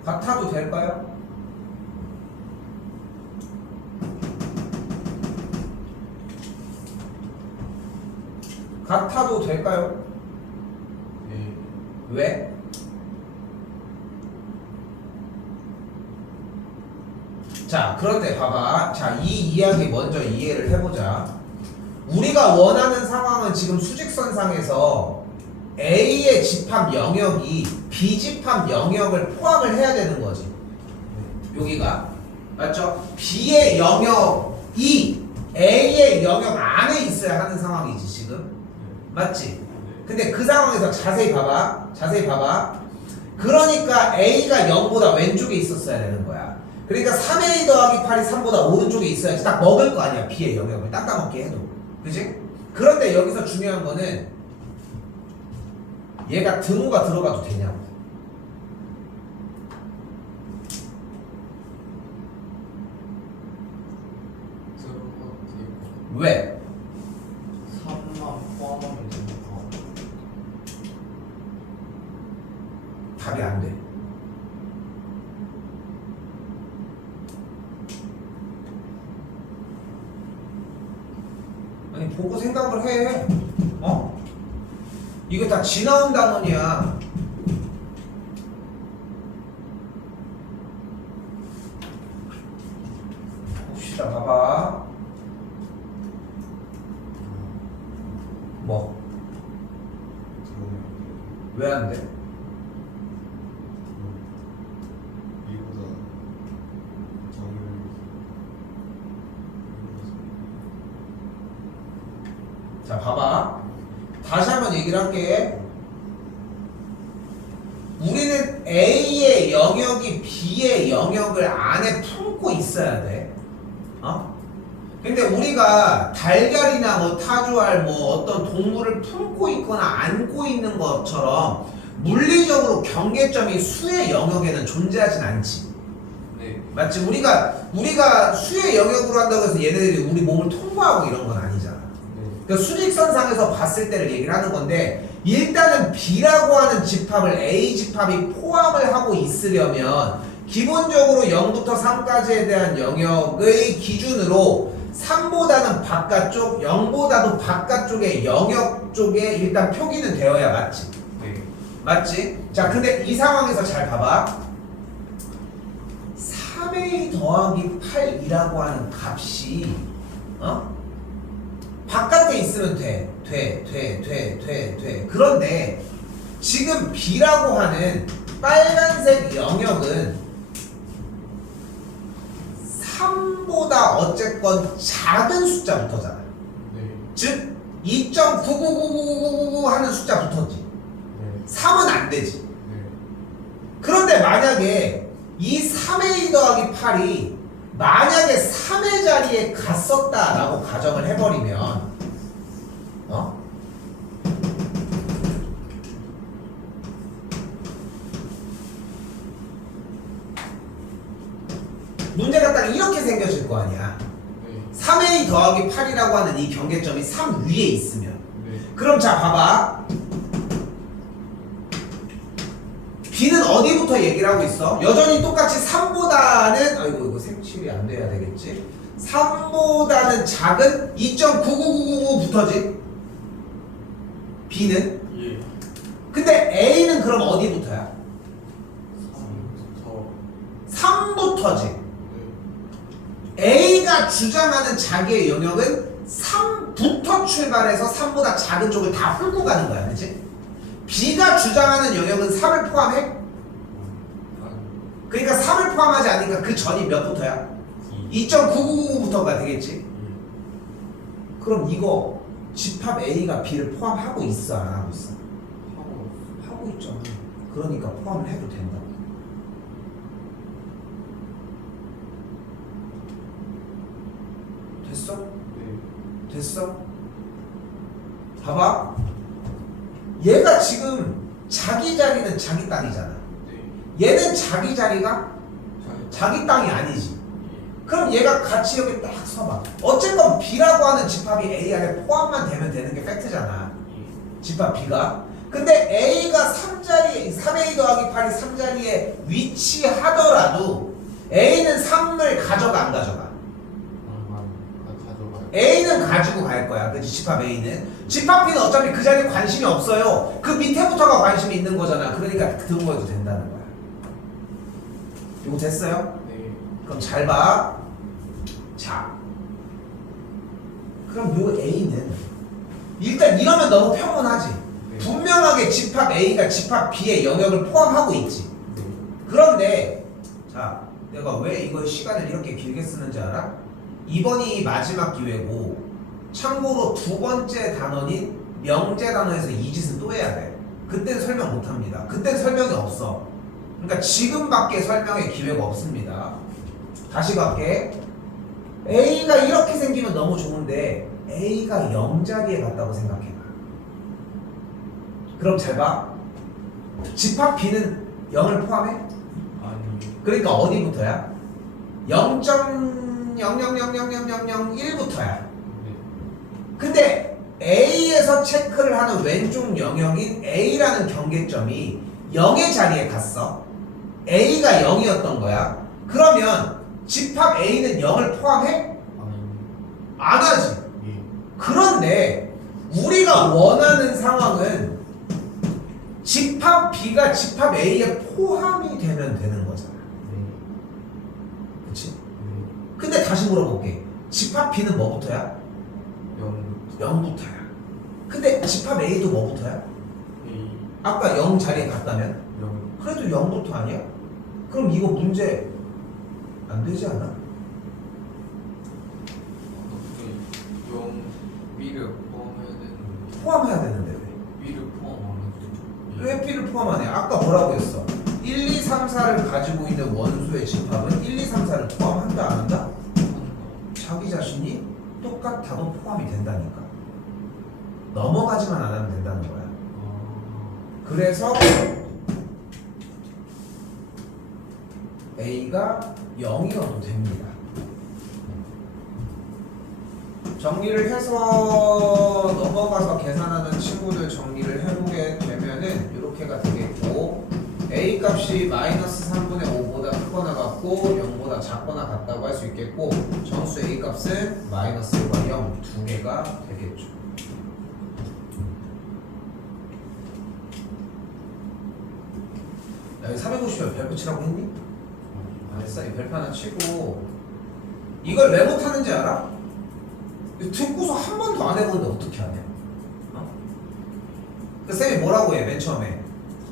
같아도 될까요? 같아도 될까요? 네. 왜? 자, 그런데 봐봐. 자, 이 이야기 먼저 이해를 해보자. 우리가 원하는 상황은 지금 수직선상에서 A의 집합 영역이 B 집합 영역을 포함을 해야 되는 거지. 여기가. 맞죠? B의 영역이 A의 영역 안에 있어야 하는 상황이지, 지금. 맞지? 근데 그 상황에서 자세히 봐봐. 자세히 봐봐. 그러니까 A가 0보다 왼쪽에 있었어야 되는 거야. 그러니까 3A 더하기 8이 3보다 오른쪽에 있어야지 딱 먹을 거 아니야. B의 영역을 딱 따먹게 해도. 그지? 그런데 여기서 중요한 거는 얘가 등호가 들어가도 되냐고. 들어가도 되고 왜? 3만 포함하면 되니까 답이 안 돼. 아니 보고 생각을 해. 어? 이거 다 지나온 단원이야. 봅시다. 봐봐. 뭐? 왜 안 돼? 이보다 정을 자, 봐봐. 다시 한번 얘기를 할게. 우리는 A의 영역이 B의 영역을 안에 품고 있어야 돼. 어? 근데 우리가 달걀이나 뭐 타조알 뭐 어떤 동물을 품고 있거나 안고 있는 것처럼 물리적으로 경계점이 수의 영역에는 존재하진 않지. 네. 맞지? 우리가 수의 영역으로 한다고 해서 얘네들이 우리 몸을 통과하고 이런 건 아니잖아. 그러니까 수직선상에서 봤을 때를 얘기를 하는 건데, 일단은 B라고 하는 집합을 A 집합이 포함을 하고 있으려면 기본적으로 0부터 3까지에 대한 영역의 기준으로 3보다는 바깥쪽, 0보다도 바깥쪽의 영역 쪽에 일단 표기는 되어야 맞지. 네. 맞지? 자, 근데 이 상황에서 잘 봐봐. 3a 더하기 8이라고 하는 값이 바깥에 있으면 돼. 그런데 지금 B라고 하는 빨간색 영역은 3보다 어쨌건 작은 숫자부터잖아. 네. 즉 2.99999 하는 숫자부터지. 네. 3은 안 되지. 네. 그런데 만약에 이 3a 더하기 8이 만약에 3의 자리에 갔었다라고 가정을 해버리면 문제가 딱 이렇게 생겨질 거 아니야. 네. 3a 더하기 8이라고 하는 이 경계점이 3 위에 있으면 네. 그럼 자 봐봐. B는 어디부터 얘기를 하고 있어? 여전히 똑같이 3보다는 아이고 이거 색칠이 안 돼야 되겠지. 3보다는 작은 2.99999부터지. B는. 예. 근데 A는 그럼 어디부터야? 3부터 3부터지. 네. A가 주장하는 자기의 영역은 3부터 출발해서 3보다 작은 쪽을 다 훑고 가는 거야. 그치? B가 주장하는 영역은 3을 포함해? 그러니까 3을 포함하지 않으니까 그 전이 몇부터야? 2.999부터가 되겠지? 그럼 이거 집합 A가 B를 포함하고 있어 안 하고 있어? 하고 있잖아. 그러니까 포함을 해도 된다. 됐어? 네. 됐어? 봐봐. 얘가 지금 자기 자리는 자기 땅이잖아. 얘는 자기 자리가 자기 땅이 아니지. 그럼 얘가 같이 여기 딱 서봐. 어쨌건 B라고 하는 집합이 A 안에 포함만 되면 되는 게 팩트잖아. 집합 B가. 근데 A가 3자리, 3A 더하기 8이 3자리에 위치하더라도 A는 3을 가져가 안 가져가? 가져가요. A는 가지고 갈 거야. 그치? 집합 A는. 집합 B는 어차피 그 자리에 관심이 없어요. 그 밑에부터가 관심이 있는 거잖아. 그러니까 들고 해도 된다는 거야. 이거 됐어요? 네. 그럼 잘 봐. 자, 그럼 요 A는 일단 이러면 너무 평온하지. 네. 분명하게 집합 A가 집합 B의 영역을 포함하고 있지. 네. 그런데 자, 내가 왜 이거 시간을 이렇게 길게 쓰는지 알아? 이번이 마지막 기회고 참고로 두 번째 단원인 명제 단원에서 이 짓은 또 해야 돼. 그땐 설명 못 합니다. 그땐 설명이 없어. 그러니까 지금밖에 설명의 기회가 없습니다. 다시 갈게. A가 이렇게 생기면 너무 좋은데 A가 0자리에 갔다고 생각해봐. 그럼 잘 봐. 집합 B는 0을 포함해? 아니. 그러니까 어디부터야? 0.0000001부터야. 네. 근데 A에서 체크를 하는 왼쪽 영역인 A라는 경계점이 0의 자리에 갔어. A가 0이었던 거야. 그러면 집합 A는 0을 포함해? 안 하지. 예. 그런데 우리가 원하는 상황은 집합 B가 집합 A에 포함이 되면 되는 거잖아. 네. 그치? 네. 근데 다시 물어볼게. 집합 B는 뭐부터야? 0부터 0부터야. 근데 집합 A도 뭐부터야? A 아까 0 자리에 갔다면? 0 그래도 0부터 아니야? 그럼 이거 문제 안 되지 않아? 어떻게 0 B를 포함해야 되는 포함해야 되는데 왜? B를 포함 안 해도 왜 B를 포함하네? 아까 뭐라고 했어? 1, 2, 3, 4를 가지고 있는 원소의 집합은 1, 2, 3, 4를 포함한다 안 한다? 자기 자신이 똑같아도 포함이 된다니까. 넘어가지만 안 하면 된다는 거야. 그래서 A가 0이어도 됩니다. 정리를 해서 넘어가서 계산하는 친구들 정리를 해보게 되면은 이렇게가 되겠고, A 값이 마이너스 3분의 5보다 크거나 같고 0보다 작거나 같다고 할 수 있겠고, 정수 A 값은 마이너스 1과 0 두 개가 되겠죠. 야, 450에 별표 치라고 했니? 안 했어. 이 별표 하나 치고. 이걸 왜 못하는지 알아? 듣고서 한 번도 안 해보는데 어떻게 하냐? 어? 그 쌤이 뭐라고 해? 맨 처음에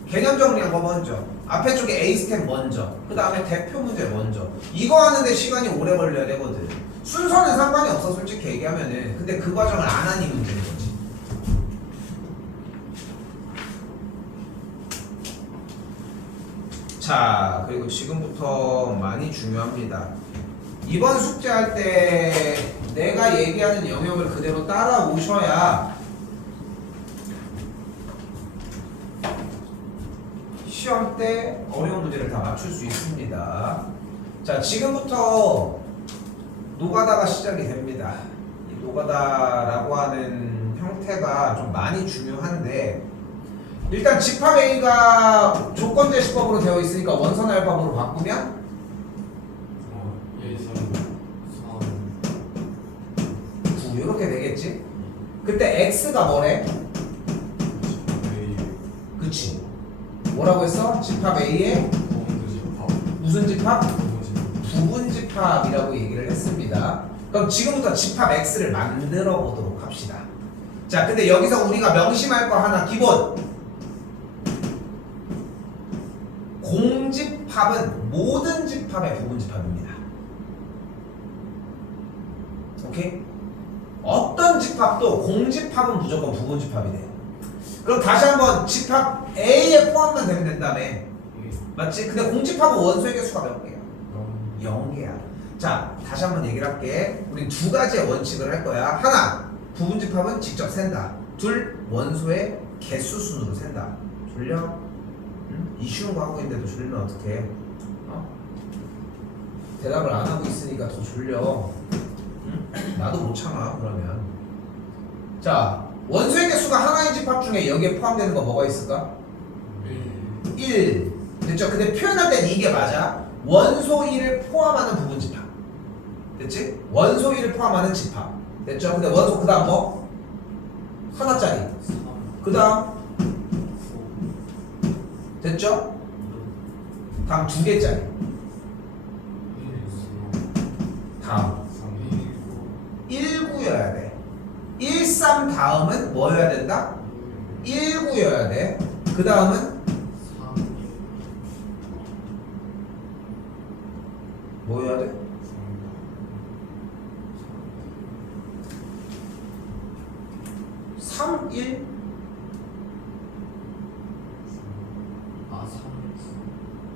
개념 정리한 거 먼저, 앞에 쪽에 A 스텝 먼저, 그 다음에 대표 문제 먼저. 이거 하는데 시간이 오래 걸려야 되거든. 순서는 상관이 없어 솔직히 얘기하면은. 근데 그 과정을 안 하니 문제인 거지. 자, 그리고 지금부터 많이 중요합니다. 이번 숙제할 때 내가 얘기하는 영역을 그대로 따라오셔야 시험 때 어려운 문제를 다 맞출 수 있습니다. 자, 지금부터 노가다가 시작이 됩니다. 이 노가다라고 하는 형태가 좀 많이 중요한데, 일단 집합 A가 조건 제시법으로 되어 있으니까 원선 알밥으로 바꾸면 1, 3, 9 이렇게 되겠지? 그때 X가 뭐래? 4 A 그치? 뭐라고 했어? 집합 A의 부분도 집합 무슨 집합? 부분 집합 부분 집합이라고 얘기를 했습니다. 그럼 지금부터 집합 X를 만들어 보도록 합시다. 자, 근데 여기서 우리가 명심할 거 하나 기본. 공집합은 모든 집합의 부분 집합입니다. 오케이? 어떤 집합도 공집합은 무조건 부분 집합이 돼요. 그럼 다시 한번 집합 A에 포함만 되면 된다며. 맞지? 근데 공집합은 원소의 개수가 몇 개야? 0개야. 자, 다시 한번 얘기를 할게. 우린 두 가지의 원칙을 할 거야. 하나, 부분 집합은 직접 센다. 둘, 원소의 개수 순으로 센다. 졸려? 응? 이 쉬운 거 하고 있는데도 졸리면 어떡해? 어? 대답을 안 하고 있으니까 더 졸려. 응? 나도 못 참아 그러면. 자, 원소의 개수가 하나인 집합 중에 여기에 포함되는 거 뭐가 있을까? 1. 됐죠? 근데 표현할 땐 이게 맞아. 원소 1을 포함하는 부분 집합. 됐지? 원소 1을 포함하는 집합. 됐죠? 근데 원소 그 다음 뭐? 하나짜리. 그 다음 됐죠? 다음 2개짜리. 다음 19여야 돼. 13 다음은 뭐여야 된다? 19여야 돼. 그 다음은 뭐여야 돼? 3, 1?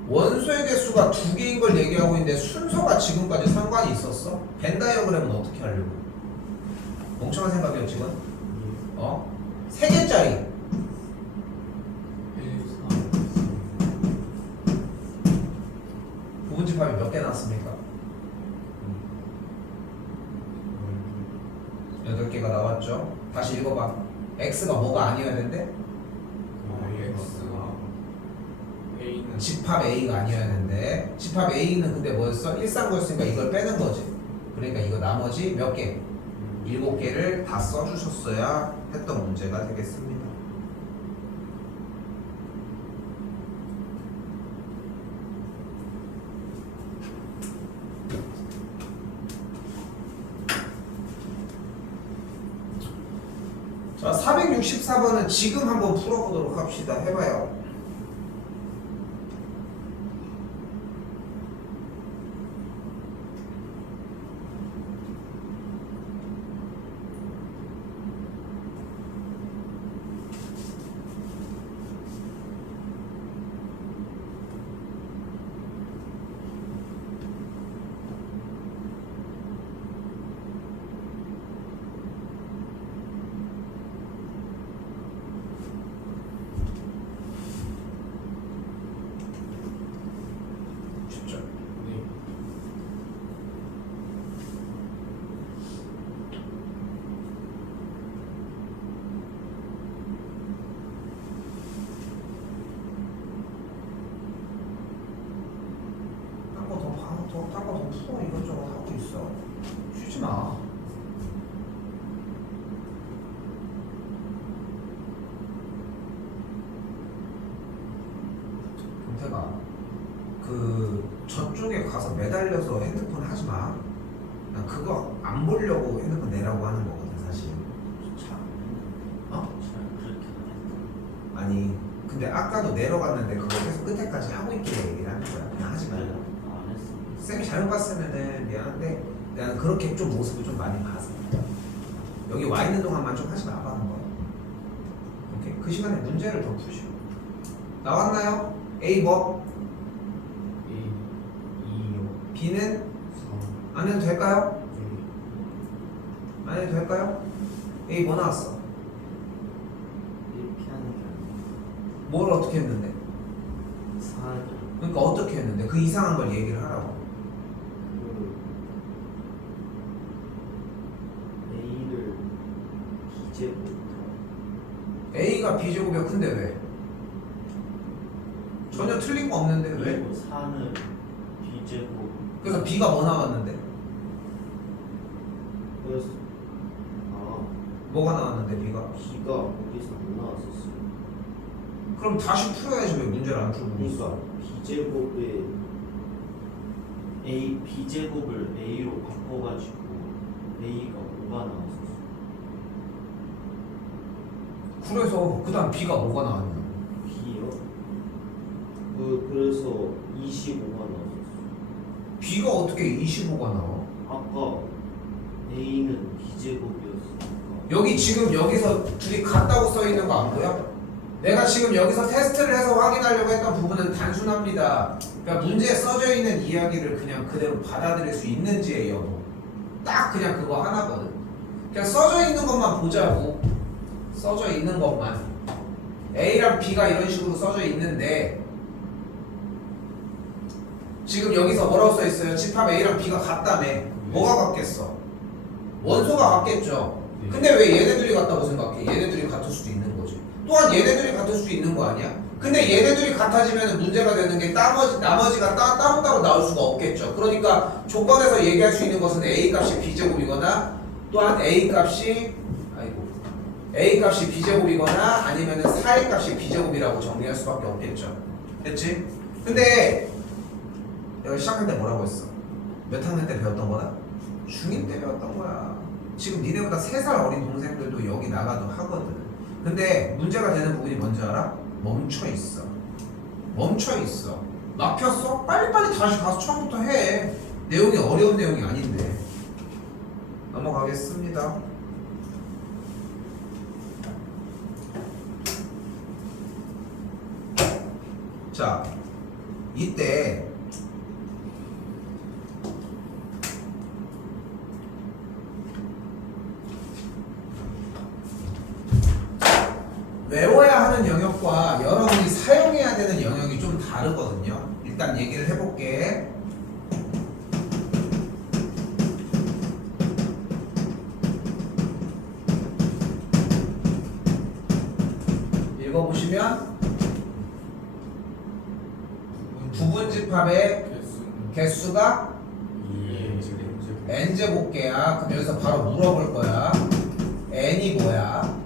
원소의 개수가 2개인 걸 얘기하고 있는데 순서가 지금까지 상관이 있었어? 벤 다이어그램은 어떻게 하려고? 멍청한 생각이었지 이건? 3개짜리. 부분 집합이 몇 개 나왔습니까? 8개가 나왔죠? 다시 읽어봐. x가 뭐가 아니어야 된대? 집합 A가 아니어야 되는데 집합 A는 근데 뭐였어? 139였으니까 이걸 빼는 거지. 그러니까 이거 나머지 몇 개? 7개를 다 써주셨어야 했던 문제가 되겠습니다. 자, 464번은 지금 한번 풀어보도록 합시다. 해봐요. 딴거 더 풀어. 이것저것 하고 있어. 쉬지 마. 경태가 저쪽에 가서 매달려서 핸드폰 하지 마. 난 그거 안 보려고 핸드폰 내라고 하는 거거든 사실. 아니 근데 아까도 내려갔는데 그거 계속 끝에까지 하고 있길래 얘기를 하는 거야. 그냥 하지 말라. 쌤이 잘못 봤으면은 미안한데 내가 그렇게 좀 모습을 좀 많이 봐서 여기 와 있는 동안만 좀 하지 말아 하는 거야. 오케이? 그 시간에 문제를 더 푸시오. 나왔나요? A 뭐? B는 안 해도 될까요? 안 해도 될까요? A 뭐 나왔어? 뭘 어떻게 했는데? 그러니까 어떻게 했는데? 그 이상한 걸 얘기를 하라고. A를 B제곱 A가 B제곱이야. 근데 왜? 전혀 틀린 거 없는데 왜? 4는 B제곱 그래서 B가 뭐 나왔는데? 그래서 뭐가 나왔는데 B가? B가 어디서 안 나왔었어요. 그럼 다시 풀어야지 왜 문제를 안 풀고 있어? 그러니까 B제곱에 B제곱을 A로 바꿔가지고 A가 5가 나왔었어. 그래서 그 다음 B가 뭐가 나왔냐? B요? 그래서 25가 나왔었어. B가 어떻게 25가 나와? 아까 A는 B제곱이었으니까. 여기 지금 여기서 둘이 같다고 써 있는 거 안 보여? 내가 지금 여기서 테스트를 해서 확인하려고 했던 부분은 단순합니다. 그러니까 문제에 써져 있는 이야기를 그냥 그대로 받아들일 수 있는지의 여부. 딱 그냥 그거 하나거든. 그냥 써져 있는 것만 보자고. 써져 있는 것만. A랑 B가 이런 식으로 써져 있는데 지금 여기서 뭐라고 써 있어요? 집합 A랑 B가 같다며. 뭐가 같겠어? 원소가 같겠죠. 근데 왜 얘네들이 같다고 생각해? 얘네들이 같을 수도 있는 거지. 또한 얘네들이 같을 수도 있는 거 아니야? 근데 얘네들이 같아지면 문제가 되는 게 나머지가 따로따로 나올 수가 없겠죠. 그러니까 조건에서 얘기할 수 있는 것은 A 값이 B제곱이거나 또한 A 값이 B제곱이거나 아니면 4A 값이 B제곱이라고 정리할 수밖에 없겠죠. 됐지? 근데 여기 시작할 때 뭐라고 했어? 몇 학년 때 배웠던 거다? 중2 때 배웠던 거야. 지금 니네보다 3살 어린 동생들도 여기 나가도 하거든. 근데 문제가 되는 부분이 뭔지 알아? 멈춰 있어. 막혔어? 빨리빨리 다시 가서 처음부터 해. 내용이 어려운 내용이 아닌데. 넘어가겠습니다. 자, 이때 외워야 하는 영역과 여러분이 사용해야 되는 영역이 좀 다르거든요. 일단 얘기를 해볼게. 읽어보시면 부분집합의 개수가 n제곱개야. 그럼 여기서 바로 물어볼 거야. n이 뭐야?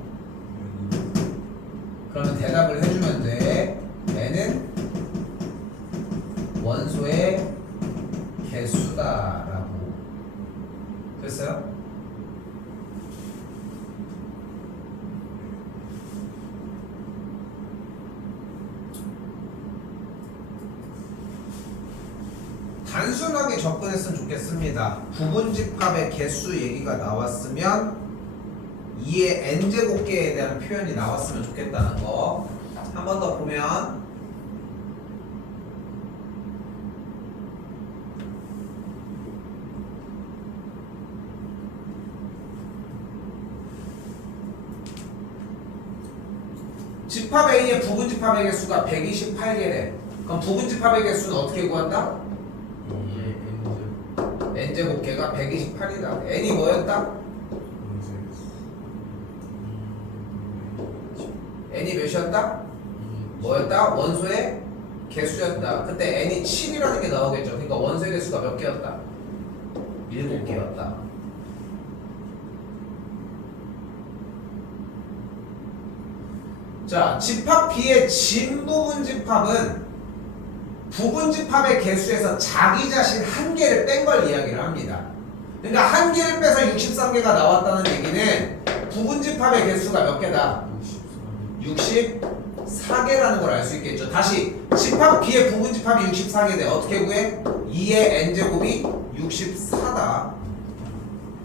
그러면 대답을 해주면 돼. n은 원소의 개수다라고. 됐어요? 단순하게 접근했으면 좋겠습니다. 부분집합의 개수 얘기가 나왔으면 2의 n제곱계에 대한 표현이 나왔으면 좋겠다는 거. 한 번 더 보면 집합 A의 부분집합의 개수가 128개래. 그럼 부분집합의 개수는 어떻게 구한다? n제곱계가 128이다. n이 뭐였다? n이 몇이었다? 뭐였다? 원소의 개수였다. 그때 n이 7이라는 게 나오겠죠. 그러니까 원소의 개수가 몇 개였다? 7개였다. 자, 집합 B의 진부분집합은 부분집합의 개수에서 자기 자신 한 개를 뺀 걸 이야기를 합니다. 그러니까 한 개를 빼서 63개가 나왔다는 얘기는 부분집합의 개수가 몇 개다? 64개라는 걸 알 수 있겠죠. 다시 집합 B의 부분집합이 64개 돼. 어떻게 구해? 2의 n제곱이 64다.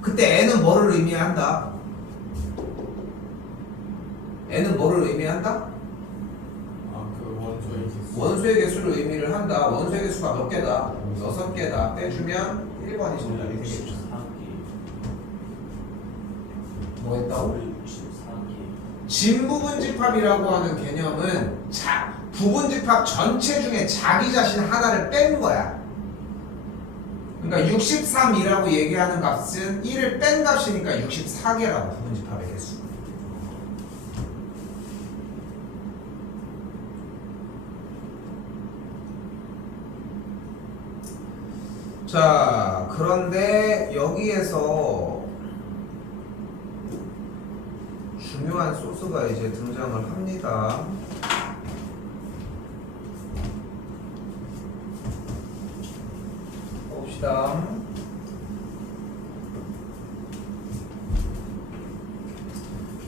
그때 n은 뭐를 의미한다? n은 뭐를 의미한다? 원소의 개수를 의미를 한다. 원소의 개수가 몇 개다? 6개다. 빼주면 1번이 정답이 되겠죠. 뭐 했다고? 진부분집합이라고 하는 개념은 부분집합 전체 중에 자기 자신 하나를 뺀 거야. 그러니까 63이라고 얘기하는 값은 1을 뺀 값이니까 64개라고 부분집합의 개수. 자, 그런데 여기에서 중요한 소스가 이제 등장을 합니다. 봅시다.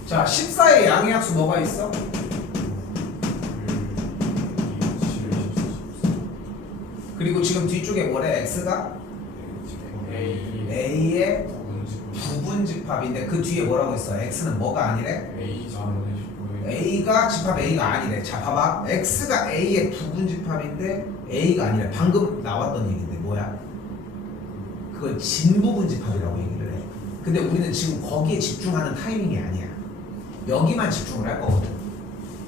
자, 14의 양의약수 뭐가 있어? 그리고 지금 뒤쪽에 뭐래? x가? a의 부분집합인데 그 뒤에 뭐라고 있어? x는 뭐가 아니래? a가 집합 a가 아니래. 자, 봐봐. x가 a의 부분집합인데 a가 아니래. 방금 나왔던 얘기인데 뭐야? 그건 진부분집합이라고 얘기를 해. 근데 우리는 지금 거기에 집중하는 타이밍이 아니야. 여기만 집중을 할 거거든.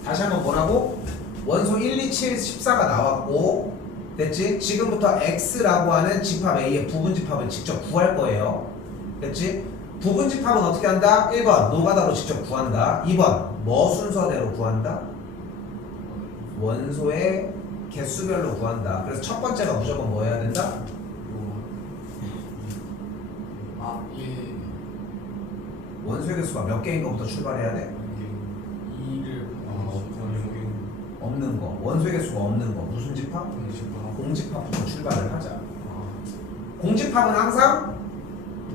다시 한번 뭐라고? 원소 1, 2, 7, 14가 나왔고 됐지? 지금부터 x라고 하는 집합 A의 부분집합을 직접 구할 거예요. 됐지? 부분집합은 어떻게 한다? 1번 노가다로 직접 구한다. 2번 뭐 순서대로 구한다? 원소의 개수별로 구한다. 그래서 첫 번째가 무조건 뭐 해야 된다? 예. 원소의 개수가 몇 개인 것부터 출발해야 돼? 2를 없는 거. 원소의 개수가 없는 거. 무슨 집합? 공집합부터 출발을 하자. 공집합은 항상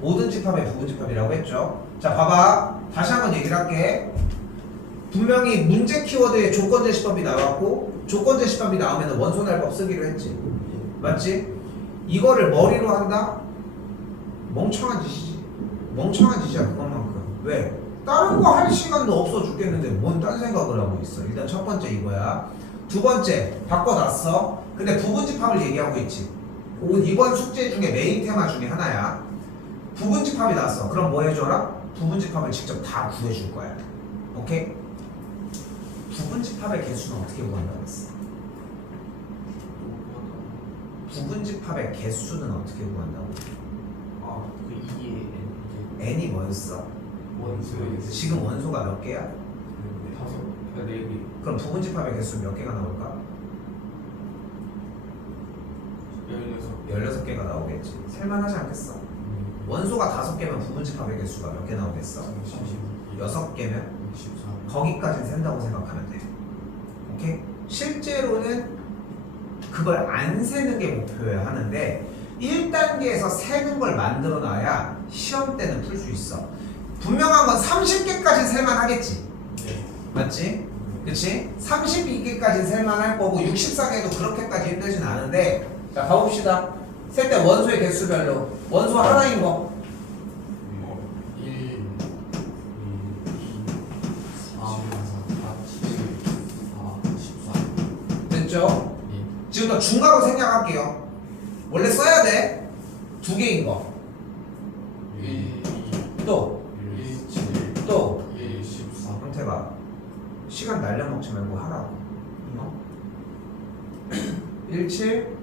모든 집합의 부분집합이라고 했죠. 자, 봐봐. 다시 한번 얘기를 할게. 분명히 문제 키워드에 조건제시법이 나왔고 조건제시법이 나오면 원소날법 쓰기로 했지. 맞지? 이거를 머리로 한다? 멍청한 짓이지. 멍청한 짓이야 그것만큼. 왜? 다른 거 할 시간도 없어 죽겠는데 뭔 딴 생각을 하고 있어. 일단 첫 번째 이거야. 두 번째 바꿔놨어. 근데 부분집합을 얘기하고 있지. 이번 숙제 중에 메인 테마 중에 하나야. 부분집합이 나왔어. 그럼 뭐 해줘라? 부분집합을 직접 다 구해줄 거야. 오케이? 부분집합의 개수는 어떻게 구한다고 했어? 부분집합의 개수는 어떻게 구한다고? 그 2에 n이 뭐였어? 지금 원소가 몇 개야? 4개. 그럼 부분집합의 개수 몇 개가 나올까? 16개가 나오겠지. 셀만하지 않겠어? 원소가 5개면 부분집합의 개수가 몇 개 나오겠어? 6개면? 14. 거기까지는 센다고 생각하면 돼. 오케이? 실제로는 그걸 안 세는 게 목표여야 하는데 1단계에서 세는 걸 만들어 놔야 시험 때는 풀 수 있어. 분명한 건 30개까지 셀만 하겠지. 네. 맞지? 그치? 32개까지 셀만 할 거고 64개도 그렇게까지 힘들진 않은데 자 가봅시다. 셀 때 원소의 개수별로 원소 하나인 거 1, 2, 4, 14. 됐죠? 지금부터 중괄호 생략할게요. 원래 써야 돼. 2개인 거. 1, 2, 또 1, 7, 또 1, 14. 형태가 시간 날려먹지 말고 하라고. 17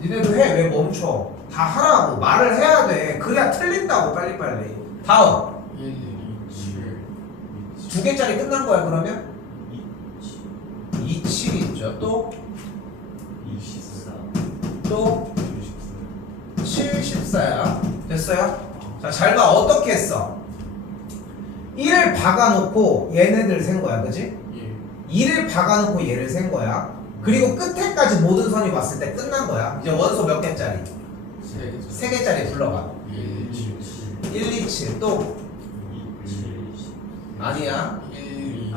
니네도 해. 왜 멈춰? 다 하라고. 말을 해야 돼. 그래야 틀린다고 빨리빨리. 다음 1, 2, 7. 2개짜리 끝난 거야 그러면? 27 있죠. 또 24 또 74야. 됐어요? 자, 잘 봐. 어떻게 했어? 1을 박아놓고 얘네들 센 거야. 그지? 2를 박아놓고 얘를 센 거야. 그리고 끝에까지 모든 선이 왔을 때 끝난 거야. 이제 원소 몇 개짜리? 3개짜리 불러봐. 1, 2, 1, 2, 7. 또 7 아니야. 1,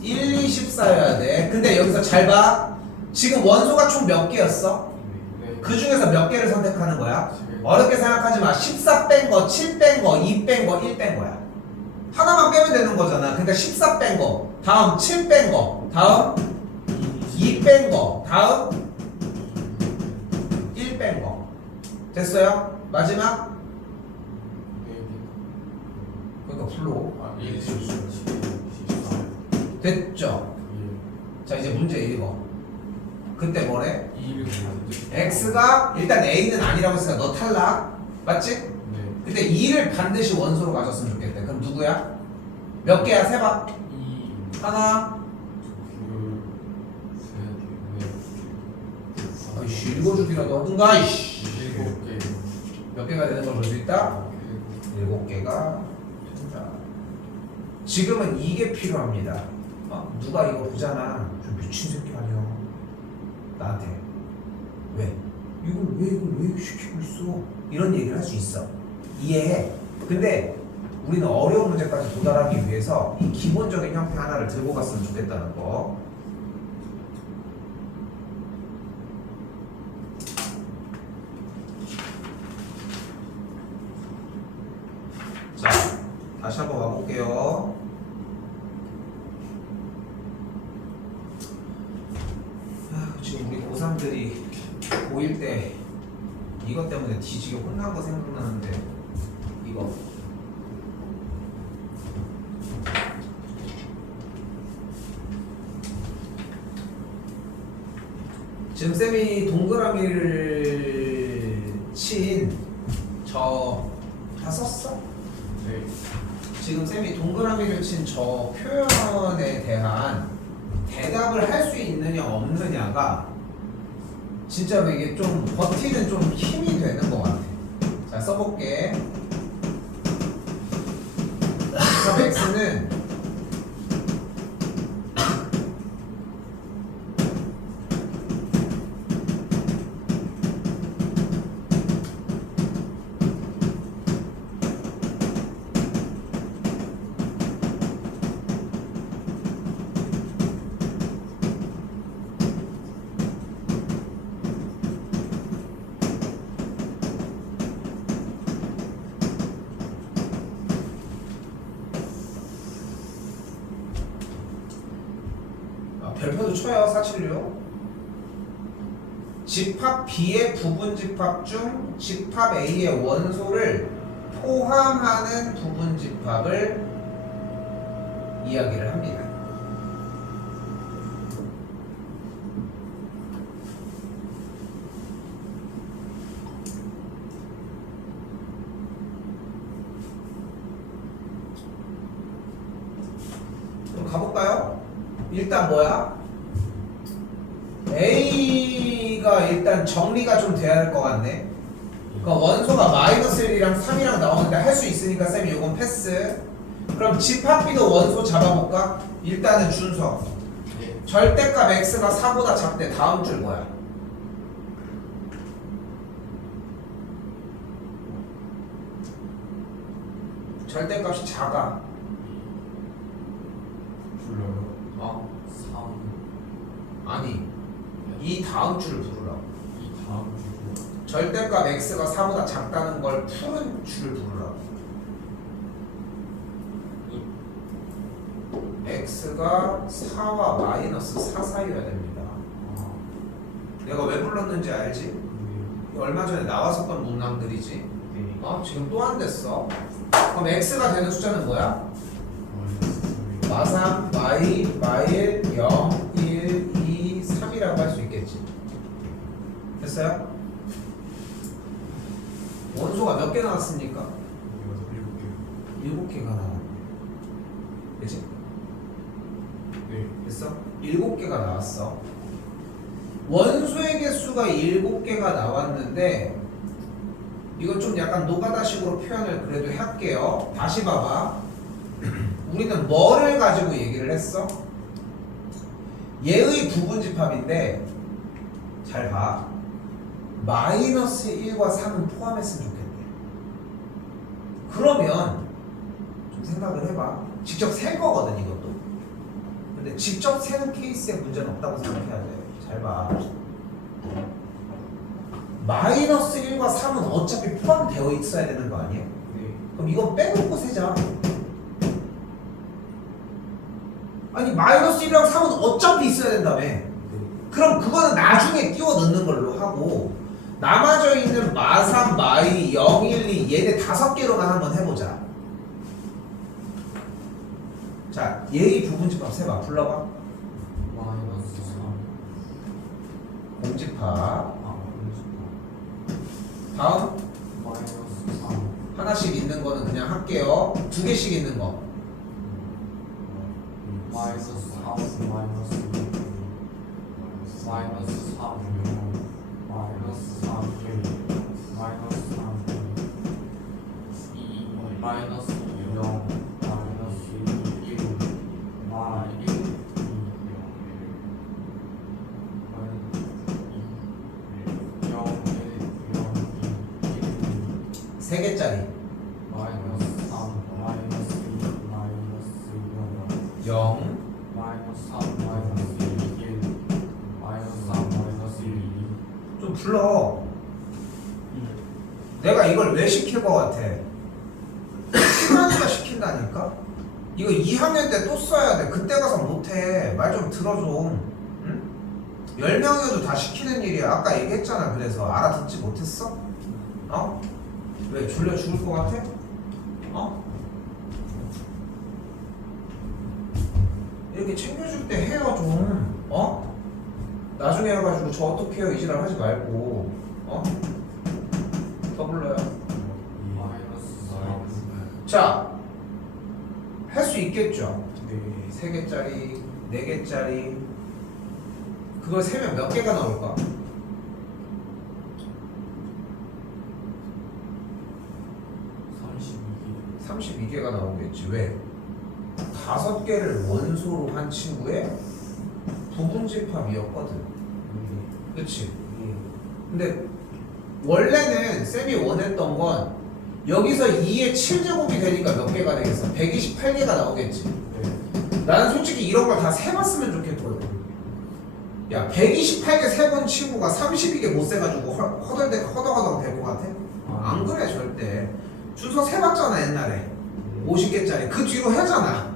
1, 2, 14여야 돼. 근데 여기서 잘 봐. 지금 원소가 총 몇 개였어? 그 중에서 몇 개를 선택하는 거야? 어렵게 생각하지 마. 14 뺀 거, 7 뺀 거, 2 뺀 거, 1 뺀 거야. 하나만 빼면 되는 거잖아. 그러니까 14 뺀 거, 다음 7 뺀 거, 다음 2 뺀 거, 다음 1 뺀 거. 됐어요? 마지막? 그러니까 풀로. 1, 14. 됐죠? 자 이제 문제 읽어. 그때 뭐래? 2를 x가 일단 a는 아니라고 했으니까 너 탈락. 맞지? 네. 근데 2를 반드시 원소로 가졌으면 좋겠대. 그럼 누구야? 몇 개야? 세봐. 2, 하나. 아이씨 읽어주기라도 하든가. 이씨. 7개. 몇 개가 되는 걸 볼 수 있다? 7개가 된다. 지금은 이게 필요합니다. 누가 이거 보잖아. 좀 미친 새끼 아니야. 나한테 왜? 이걸 왜 시키고 있어? 이런 얘기를 할 수 있어. 이해해. 근데 우리는 어려운 문제까지 도달하기 위해서 이 기본적인 형태 하나를 들고 갔으면 좋겠다는 거. 자, 다시 한번 와볼게요. 지금 우리 고3들이 고1 때 이것 때문에 뒤지게 혼난 거 생각나는데 이거 지금 쌤이 동그라미를 친 저 다 썼어? 네. 지금 쌤이 동그라미를 친 저 표현에 대한 대답을 할 수 있느냐 없느냐가 진짜로 이게 좀 버티는 좀 힘이 되는 것 같아. 자, 써볼게. 그럼 x는 별표도 쳐요. 476. 집합 B의 부분 집합 중 집합 A의 원소를 포함하는 부분 집합을 이야기를 합니다. 그럼 가볼까요? 일단 뭐야? A가 일단 정리가 좀 돼야 할 것 같네. 그러니까 원소가 마이너스 1이랑 3이랑 나오는데 할 수 있으니까 쌤이 이건 패스. 그럼 집합 B도 원소 잡아볼까? 일단은 준서. 네. 절대값 x가 4보다 작대. 다음 줄 뭐야? 절대값이 작아. 불러요. 어? 3. 아니. 이 다음 줄을 부르라고. 이 다음 주고. 절대값 x가 4보다 작다는 걸 푸는 줄을 부르라고. x가 4와 마이너스 4 사이여야 됩니다. 아. 내가 왜 불렀는지 알지? 네. 얼마 전에 나왔었던 문항들이지. 네. 지금 또 안 됐어. 그럼 x가 되는 숫자는 뭐야? 마3, 마2, 마1, 0, 1, 2, 3이라고 할 수 있겠지. 됐어요? 원소가 몇 개 나왔습니까? 7개가 나왔네. 그치? 네. 됐어? 7개가 나왔어. 원소의 개수가 7개가 나왔는데 이건 좀 약간 노가다식으로 표현을 그래도 할게요. 다시 봐봐. 우리는 뭐를 가지고 얘기를 했어? 얘의 부분집합인데 잘 봐. 마이너스 1과 3은 포함했으면 좋겠대. 그러면 좀 생각을 해봐. 직접 셀 거거든 이것도. 근데 직접 세는 케이스에 문제는 없다고 생각해야 돼. 잘 봐. 마이너스 1과 3은 어차피 포함되어 있어야 되는 거 아니에요? 네. 그럼 이건 빼놓고 세자. 아니 마이너스 1이랑 3은 어차피 있어야 된다며. 네. 그럼 그거는 나중에 끼워 넣는 걸로 하고 남아져 있는 마3, 마2, 0, 1, 2 얘네 5개로만 한번 해보자. 자, 얘의 부분집합 세봐. 불러봐. 마이너스 3. 공집합. 아, 다음 마이너스 3. 하나씩 있는 거는 그냥 할게요. 2개씩 있는 거. 마이너스 3. 마이너스 2. 마이너스 3. 마이너스 3. 마이너스 3. 2. 마이너스 0. 마이너스 1. 1. 1. 2. 0. 0. 1. 3개짜리. 마이너스 3. 마이너스 2. 마이너스 0. 0. 마이너스 3. 마이너스 1. 마이너스 3. 마이너스 1. 2. 좀 불러. 내가 이걸 왜 시킬 것 같아? 시간이가 시킨다니까? 이거 2학년 때 또 써야 돼. 그때 가서 못해. 말 좀 들어 좀. 응? 10명이어도 다 시키는 일이야. 아까 얘기했잖아. 그래서 알아듣지 못했어? 어? 왜 졸려 죽을 것 같아? 어? 이렇게 챙겨줄 때 해요 좀. 어? 나중에 해가지고 저 어떻게 해요 이지랄 하지 말고 더 불러요. 마이너스 4. 자, 할 수 있겠죠. 네. 3개짜리, 4개짜리 그걸 세면 몇 개가 나올까? 32개. 32개가 나오겠지. 왜? 5개를 원소로 한 친구의 부분집합이었거든. 그치? 근데 원래는 쌤이 원했던 건 여기서 2의 7제곱이 되니까 몇 개가 되겠어? 128개가 나오겠지. 네. 나는 솔직히 이런 걸 다 세봤으면 좋겠거든. 야, 128개 세본 친구가 32개 못 세가지고 허덜허덜 될 것 같아? 안 그래 절대. 준서 세봤잖아 옛날에. 50개짜리 그 뒤로 하잖아.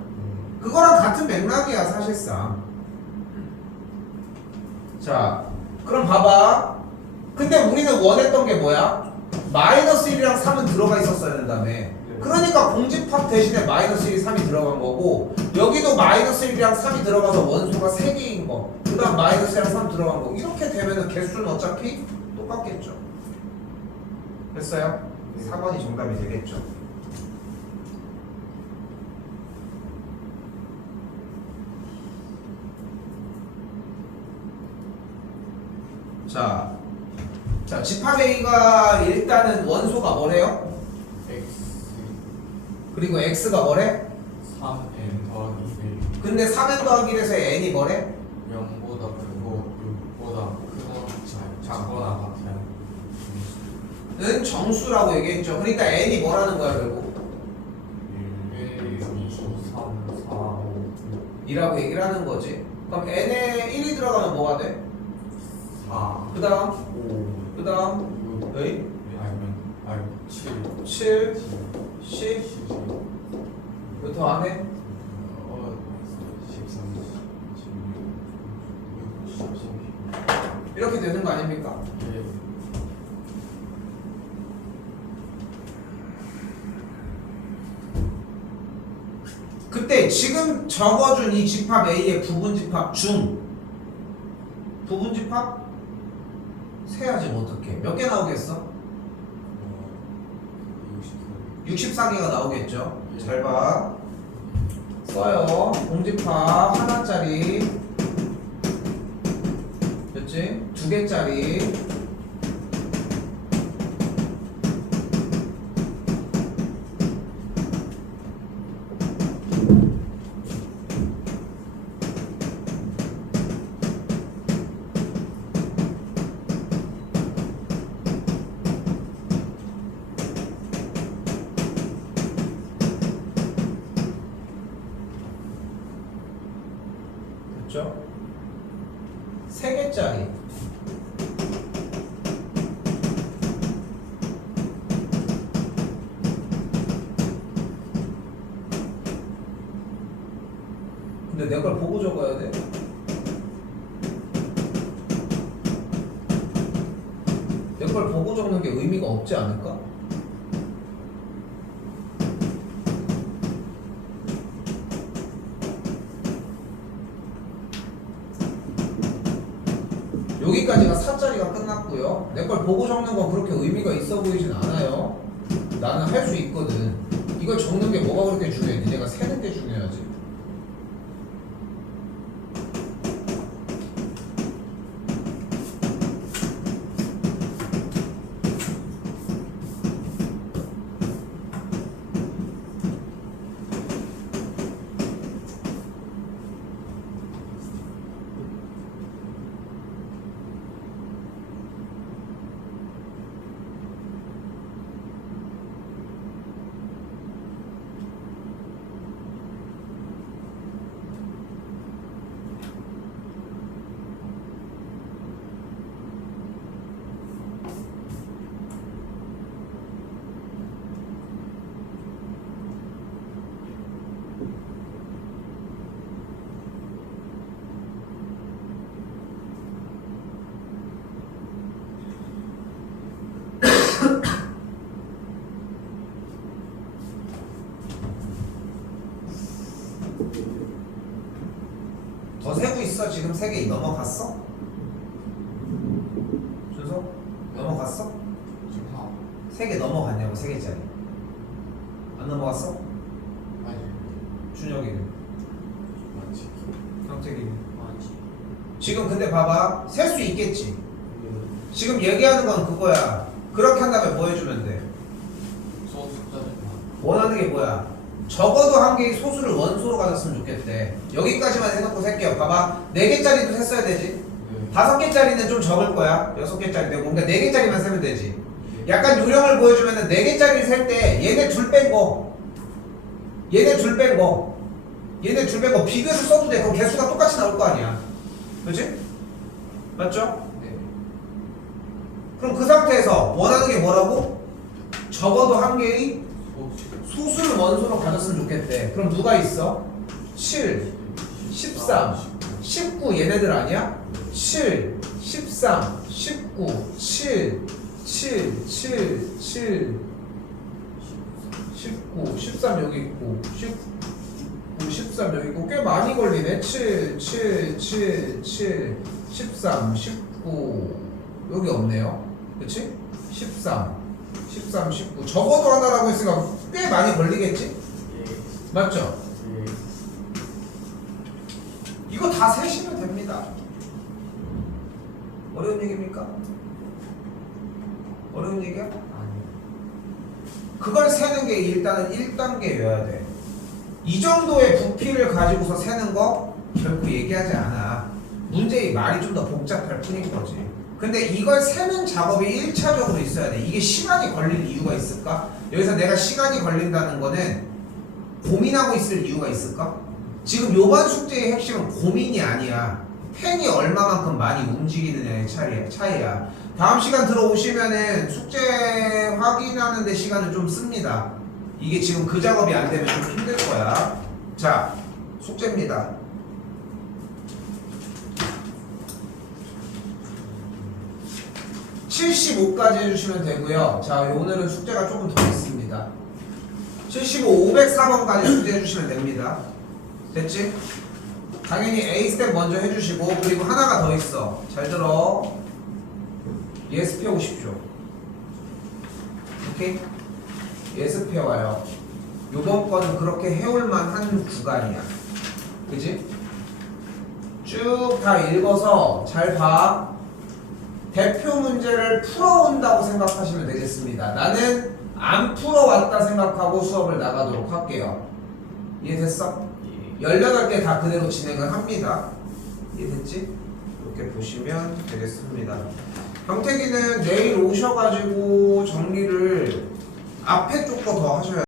그거랑 같은 맥락이야 사실상. 자, 그럼 봐봐. 근데 우리는 원했던 게 뭐야? 마이너스 1이랑 3은 들어가 있었어야 된다며. 그러니까 공집합 대신에 마이너스 1, 3이 들어간 거고, 여기도 마이너스 1이랑 3이 들어가서 원소가 3개인 거, 그 다음 마이너스 1이랑 3 들어간 거. 이렇게 되면은 개수는 어차피 똑같겠죠. 됐어요? 4번이 정답이 되겠죠. 자, 집합 A가 일단은 원소가 뭐래요? X 그리고 X가 뭐래? 3n 더하기 1. 근데 3n 더하기 1에서 N이 뭐래? 0보다 크고 6보다 크거나 작거나 같아요. 는 정수라고 얘기했죠. 그러니까 N이 뭐라는 거야 결국? 1, 2, 3, 4, 5, 2라고 얘기를 하는 거지. 그럼 N에 1이 들어가면 뭐가 돼? 4, 그 다음 5, 그 다음 6, 에이? 아니면 7, 7, 10, 10, 11, 몇 더 안 해? 13, 16, 17, 18. 이렇게 되는 거 아닙니까? 네. 그때 지금 적어준 이 집합 A의 부분집합 중 부분집합 세야지 뭐 어떡해. 몇 개 나오겠어? 64개가 나오겠죠. 잘 봐. 써요. 공집합 하나짜리 됐지? 2개짜리 됐죠? 3개짜리 근데 내 걸 보고 적어야 돼? 내 걸 보고 적는 게 의미가 없지 않을까? 여기까지가 4짜리가 끝났고요. 내 걸 보고 적는 건 그렇게 의미가 있어 보이진 않아요. 나는 할 수 있거든. 이걸 적는 게 뭐가 그렇게 중요해? 니네가 세는 게 중요하지. 더 세고 있어? 지금 3개 넘어갔어? 넘어갔냐고 3개짜리. 안 넘어갔어? 맞아. 준혁이는. 맞지. 형택이는. 맞지. 지금 근데 봐봐. 셀 수 있겠지. 지금 얘기하는 건 그거야. 그렇게 한 다음에 뭐 해주면 돼? 숫자를 원하는 게 뭐야? 적어도 한 개의 소수를 원소로 가졌으면 좋겠대. 여기까지만 해놓고 셀게요. 봐봐. 4개짜리도 셌어야 되지. 5개짜리는 좀 적을 거야. 6개짜리 되고. 그러니까 4개짜리만 세면 되지. 약간 요령을 보여주면은 4개짜리 셀 때 얘네 둘 뺀 거. 얘네 둘 뺀 거. 얘네 둘 뺀 거 비교해서 써도 돼. 그럼 개수가 똑같이 나올 거 아니야. 그렇지? 맞죠? 네. 그럼 그 상태에서 원하는 게 뭐라고? 적어도 한 개의 소수를 원소로 가졌으면 좋겠대. 그럼 누가 있어? 7, 13, 19 얘네들 아니야? 7, 13, 19, 7, 7, 7, 7, 19, 13 여기 있고 19, 13 여기 있고 꽤 많이 걸리네. 7, 7, 7, 7, 13, 19 여기 없네요. 그치? 13, 13, 19 적어도 하나라고 했으니까 꽤 많이 걸리겠지? 맞죠? 이거 다 세시면 됩니다. 어려운 얘기입니까? 어려운 얘기야? 그걸 세는 게 일단은 1단계여야 돼. 이 정도의 부피를 가지고서 세는 거 결코 얘기하지 않아. 문제의 말이 좀 더 복잡할 뿐인 거지. 근데 이걸 세는 작업이 1차적으로 있어야 돼. 이게 시간이 걸릴 이유가 있을까? 여기서 내가 시간이 걸린다는 거는 고민하고 있을 이유가 있을까? 지금 요번 숙제의 핵심은 고민이 아니야. 펜이 얼마만큼 많이 움직이느냐의 차이야. 다음 시간 들어오시면은 숙제 확인하는 데 시간을 좀 씁니다. 이게 지금 그 작업이 안 되면 좀 힘들 거야. 자, 숙제입니다. 75까지 해주시면 되고요. 자, 오늘은 숙제가 조금 더 있습니다. 75, 504번까지 숙제 해주시면 됩니다. 됐지? 당연히 A 스텝 먼저 해주시고, 그리고 하나가 더 있어. 잘 들어. 예습해 오십시오. 오케이? 예습해 와요. 요번 거는 그렇게 해올 만한 구간이야. 그지? 쭉 다 읽어서 잘 봐. 대표 문제를 풀어온다고 생각하시면 되겠습니다. 나는 안 풀어왔다 생각하고 수업을 나가도록 할게요. 이해됐어? 18개 다 그대로 진행을 합니다. 이해됐지? 이렇게 보시면 되겠습니다. 형태기는 내일 오셔가지고 정리를 앞에 쪽 거 더 하셔야 돼요.